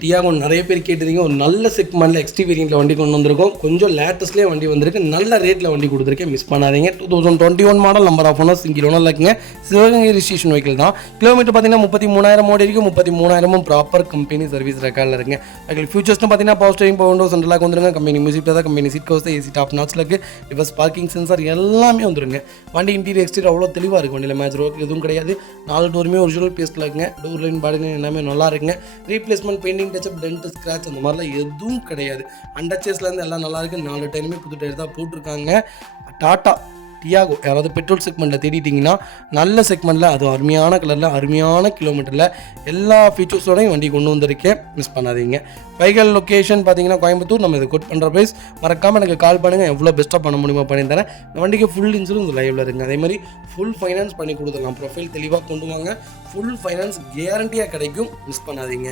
டியாகோ நிறைய பேர் கேட்டிருந்தீங்க. ஒரு நல்ல செக்மெண்ட்டில் எக்ஸ்டி வேரியண்ட்டில் வண்டி கொண்டு வந்திருக்கோம். கொஞ்சம் லேட்டஸ்ட்லேயே வண்டி வந்திருக்கு. நல்ல ரேட்டில் வண்டி கொடுத்துருக்கேன், மிஸ் பண்ணாதீங்க. 2021 model, number of owner single owner இருக்குங்க. சிவகங்கை ரிஜிஸ்ட்ரேஷன் வெஹிக்கிள் தான். கிலோமீட்டர் பார்த்தீங்கன்னா 33,000 ஓடி இருக்குது. 33,000 ப்ராப்பர் கம்பெனி சர்வீஸ் ரெக்கார்டில் இருக்குங்க. வெஹிக்கிள் ஃபியூச்சர்ஸ்னு பார்த்தீங்கன்னா பவர் ஸ்டீரிங், பவர் விண்டோ, சென்ட்ரலாக வந்துருங்க. கம்பெனி மியூசிக் தான், கம்பெனி சீட் கவர்ஸ் தான், ஏசி டாப் நாட்சில் இருக்குது. ரிவர்ஸ் பார்க்கிங் சென்சார் எல்லாமே வந்துருங்க. வண்டி இன்டீரியர் எக்ஸ்டீரியர் அவ்வளோ தெளிவாக இருக்குது. வண்டியில் மேட்ச் ரோக் எதுவும் கிடையாது. 4 டோருமே ஒரிஜினல் பேஸ்ட்டில் இருக்குங்க. டோர் லைன், பாடி லைன் எல்லாமே நல்லா இருக்குங்க. Replacement, painting, touch-up, dent, scratch அந்த மாதிரிலாம் எதுவும் கிடையாது. அண்டர்ச்சேஸ்லேருந்து எல்லாம் நல்லா இருக்குது. 4 டைமுமே புது டயர் தான் போட்டிருக்காங்க. டாடா டியாகோ யாராவது பெட்ரோல் செக்மெண்ட்டில் தேடிட்டிங்கன்னா நல்ல செக்மெண்ட்டில், அது அருமையான கலரில், அருமையான கிலோமீட்டரில் எல்லா ஃபீச்சர்ஸோடையும் வண்டி கொண்டு வந்திருக்கேன், மிஸ் பண்ணாதீங்க. வெஹிக்கல் லொக்கேஷன் பார்த்தீங்கன்னா கோயம்புத்தூர். நம்ம இதை கோட் பண்ணுற ப்ரைஸ் மறக்காமல் எனக்கு கால் பண்ணுங்கள். எவ்வளோ பெஸ்ட்டாக பண்ண முடியுமோ பண்ணித்தரேன். இந்த வண்டிக்கு ஃபுல் இன்சூரன்ஸ் லைவில் இருக்குங்க. அதே மாதிரி ஃபுல் ஃபைனான்ஸ் பண்ணி கொடுத்துடலாம். ப்ரொஃபைல் தெளிவாக கொண்டு வாங்க, ஃபுல் ஃபைனான்ஸ் கேரண்டியாக கிடைக்கும், மிஸ் பண்ணாதீங்க.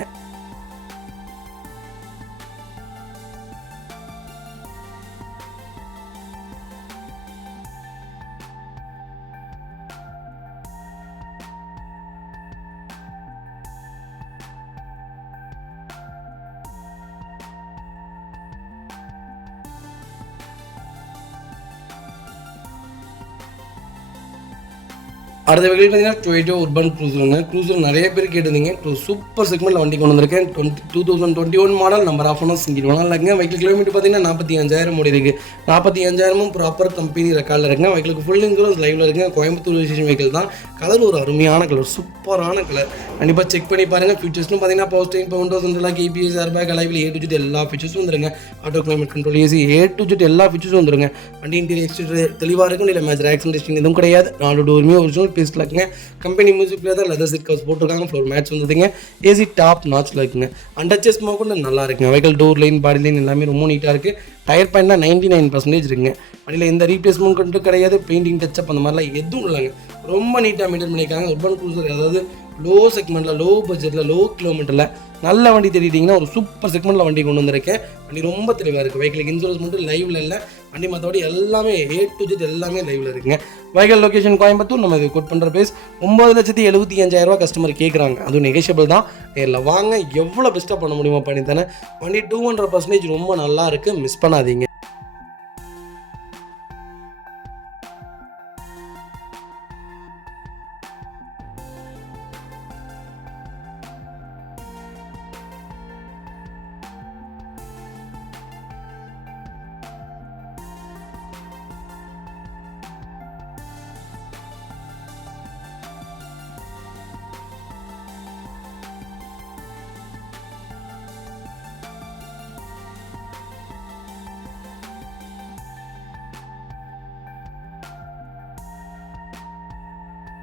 அடுத்த வகையில் பார்த்தீங்கன்னா டொயோட்டா உர்பன் க்ரூசருங்க. க்ரூசர் நிறைய பேர் கேட்டிருந்தீங்க. சூப்பர் செக்மெண்ட்டில் வண்டி கொண்டு வந்திருக்கேன். 2021 model, number of owner single owner இருக்குங்க. வெஹிக்கிள் கிலோமீட்டர் பார்த்தீங்கன்னா 45,000 ஓடி இருக்குது. 45,000 ப்ராப்பர் கம்பெனி ரெக்கார்டில் இருக்குங்க. வெஹிக்கிளுக்கு ஃபுல் இன்சூரன்ஸ் லைவில் இருக்குங்க. கோயம்புத்தூர் ரிஜிஸ்ட்ரேஷன் வெஹிக்கிள் தான். கலர் ஒரு அருமையான கலர், சூப்பரான கலர். கண்டிப்பாக செக் பண்ணி பாருங்கள். ஃபீச்சர்ஸ்னு பார்த்தீங்கன்னா power steering, power window, central lock, KPS, airbag, alloy wheel A to Z எல்லா ஃபீச்சர்ஸும் வந்துருங்க. Auto climate control, AC A to Z எல்லா ஃபீச்சர்ஸும் வந்துருங்க. வண்டி இன்டீரியர் எக்ஸ்டீரியர் தெளிவாக இருக்கும். இல்லை மேட்ச் ஆக்சிடென்ட் எதுவும் கிடையாது. 4 டோருமே ஒரிஜினல் பேஸ்ட்டில் இருக்குங்க. கம்பெனி மியூசிக் பிளேயர் தான், லெதர் சீட் கவர்ஸ் போட்டிருக்காங்க. ஃப்ளோர் மேட்ச் வந்ததுங்க. ஏசி டாப் நாட்சில் இருக்குங்க. அண்டர்ச்சேஸ் கூட நல்லா இருக்குங்க. Vehicle door line, body line எல்லாமே ரொம்ப நீட்டாக இருக்குது. டயர் பாயிண்ட்லாம் 99% இருக்குங்க. வண்டியில் எந்த ரீப்ளேஸ்மெண்ட் கொண்டு கிடையாது. பெயிண்டிங், டச்சப் அந்த மாதிரிலாம் எதுவும் இல்லைங்க. ரொம்ப நீட்டாக மெயின்டைன் பண்ணியிருக்காங்க. உர்பன் க்ரூசர் அதாவது லோ செக்மெண்ட்டில், லோ பட்ஜெட்டில், லோ கிலோமீட்டரில் நல்ல வண்டி தேடிட்டிங்கன்னா ஒரு சூப்பர் செக்மெண்ட்டில் வண்டி கொண்டு வந்திருக்கேன். வண்டி ரொம்ப தெளிவாக இருக்குது. வெஹிக்கிளுக்கு இன்சூரன்ஸ் மட்டும் லைவில் இல்லை. வண்டி மற்றபடி எல்லாமே A to Z எல்லாமே லைவில் இருக்குங்க. Vehicle location Coimbatore. நம்ம இது கோட் பண்ணுற ப்ரைஸ் 9,75,000 கஸ்டமர் கேட்குறாங்க. அதுவும் நெகோஷியபிள் தான். நேரில் வாங்க, எவ்வளோ பெஸ்ட்டாக பண்ண முடியுமோ பண்ணித்தரேன். வண்டி 200% ரொம்ப நல்லா இருக்குது, மிஸ் பண்ணாதீங்க.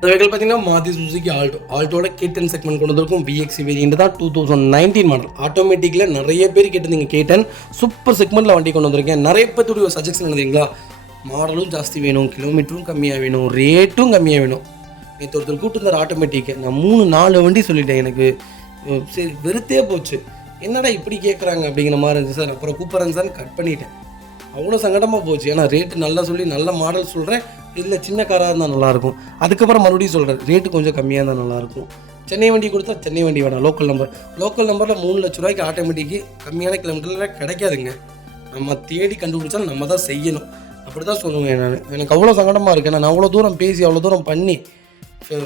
வெஹிக்கிள் பார்த்தீங்கன்னா மாருதி சுசுகி ஆல்டோட K10 செக்மெண்ட் கொண்டு வந்திருக்கும். VXC வேரியண்ட் தான். 2019 மாடல். ஆட்டோமேட்டிக்கில் நிறைய பேர் கேட்டிருந்தீங்க. K10 சூப்பர் செக்மெண்ட்டில் வண்டி கொண்டு வந்திருக்கேன். நிறைய பேருடைய ஒரு சஜஷன் எழுதுறீங்களா, மாடலும் ஜாஸ்தி வேணும், கிலோமீட்டரும் கம்மியாக வேணும், ரேட்டும் கம்மியாக வேணும். நேற்று ஒருத்தர் கூட்டு வந்தார் ஆட்டோமேட்டிக்கு. நான் 3-4 வண்டி சொல்லிட்டேன். எனக்கு சரி வெறுத்தே போச்சு. என்னடா இப்படி கேட்குறாங்க அப்படிங்கிற மாதிரி இருந்துச்சு சார். அப்புறம் கூப்பிட்றேன் சார், கட் பண்ணிட்டேன். அவ்வளோ சங்கடமாக போச்சு. ஏன்னா ரேட்டு நல்லா சொல்லி நல்ல மாடல் சொல்கிறேன். இதில் சின்ன காராக இருந்தால் நல்லாயிருக்கும். அதுக்கப்புறம் மறுபடியும் சொல்கிறேன், ரேட்டு கொஞ்சம் கம்மியாக இருந்தால் நல்லாயிருக்கும். சென்னை வண்டி கொடுத்தா சென்னை வண்டி வேணாம், லோக்கல் நம்பரில் 3 லட்ச ரூபாய்க்கு ஆட்டோமேட்டிக்கு கம்மியான கிலோமீட்டரில் கிடைக்காதுங்க. நம்ம தேடி கண்டுபிடிச்சாலும் நம்ம தான் செய்யணும். அப்படி தான் சொல்லுவேன் நான். எனக்கு அவ்வளோ சங்கடமாக இருக்குது. நான் அவ்வளோ தூரம் பேசி அவ்வளோ தூரம் பண்ணி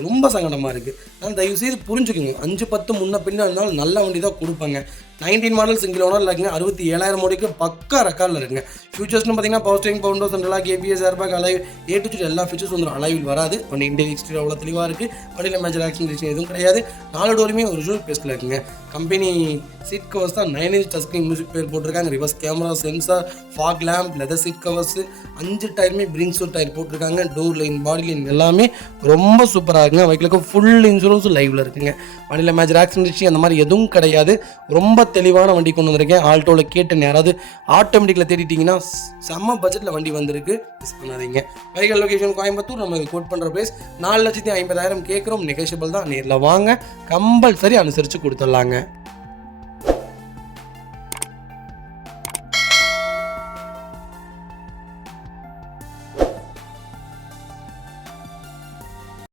ரொம்ப சங்கடமாக இருக்குது. நான் தயவுசெய்து புரிஞ்சுக்குங்க. 5-10 முன்ன பின்ன இருந்தாலும் நல்ல வண்டி தான் கொடுப்பாங்க. 19 மாடல் சிங்கிள் ஓனர் இல்லைங்க, 67,000 ஓடிக்கு பக்கா ரெக்கார்டில் இருக்குங்க. ஃபியூச்சர்ஸ்னு பார்த்தீங்கன்னா power steering, power window, central lock, ABS, airbag, alive, A to எல்லாம் ஃபீச்சர்ஸ் வந்துடும். அலைவில் வராது. வண்டி இன்டீரியர் எக்ஸ்டீரியர் அவ்வளோ தெளிவாக இருக்குது. வண்டியில் மேஜர் ஆக்சிடென்ட் எதுவும் கிடையாது. 4 டோருமே ஒரிஜினல் பேஸ்ட்டில் இருக்குங்க. கம்பெனி சீட் கவர்ஸ் தான் 9 inch touch screen music player போட்டிருக்காங்க. Reverse camera, sensor, fog lamp, leather seat covers, 5 டயருமே பிரிங்ஸூட் டயர் போட்டிருக்காங்க. டோர் லைன், பாடி லைன் எல்லாமே ரொம்ப சூப்பராக இருக்குங்க. பைக்கில் ஃபுல் இன்சூரன்ஸும் லைவில் இருக்குங்க. வண்டியில் மேஜர் ஆக்சிடென்ட் அந்த மாதிரி எதுவும் கிடையாது. ரொம்ப தெளிவான வண்டி கொண்டு வந்திருக்கேன். ஆல்டோவில் கேட்டேன், யாராவது ஆட்டோமேட்டிக்கில் தேடிட்டிங்கன்னா செம்ம பட்ஜெட்டில் வண்டி வந்திருக்கு, மிஸ் பண்ணாதீங்க. வைகல் லொகேஷன் கோயம்புத்தூர். நம்ம கோட் பண்ணுற ப்ரைஸ் 4,50,000 கேட்குறோம். நெகோஷியபிள் தான். நேரில் வாங்க, கம்பல்சரி அனுசரித்து கொடுத்துடலாங்க.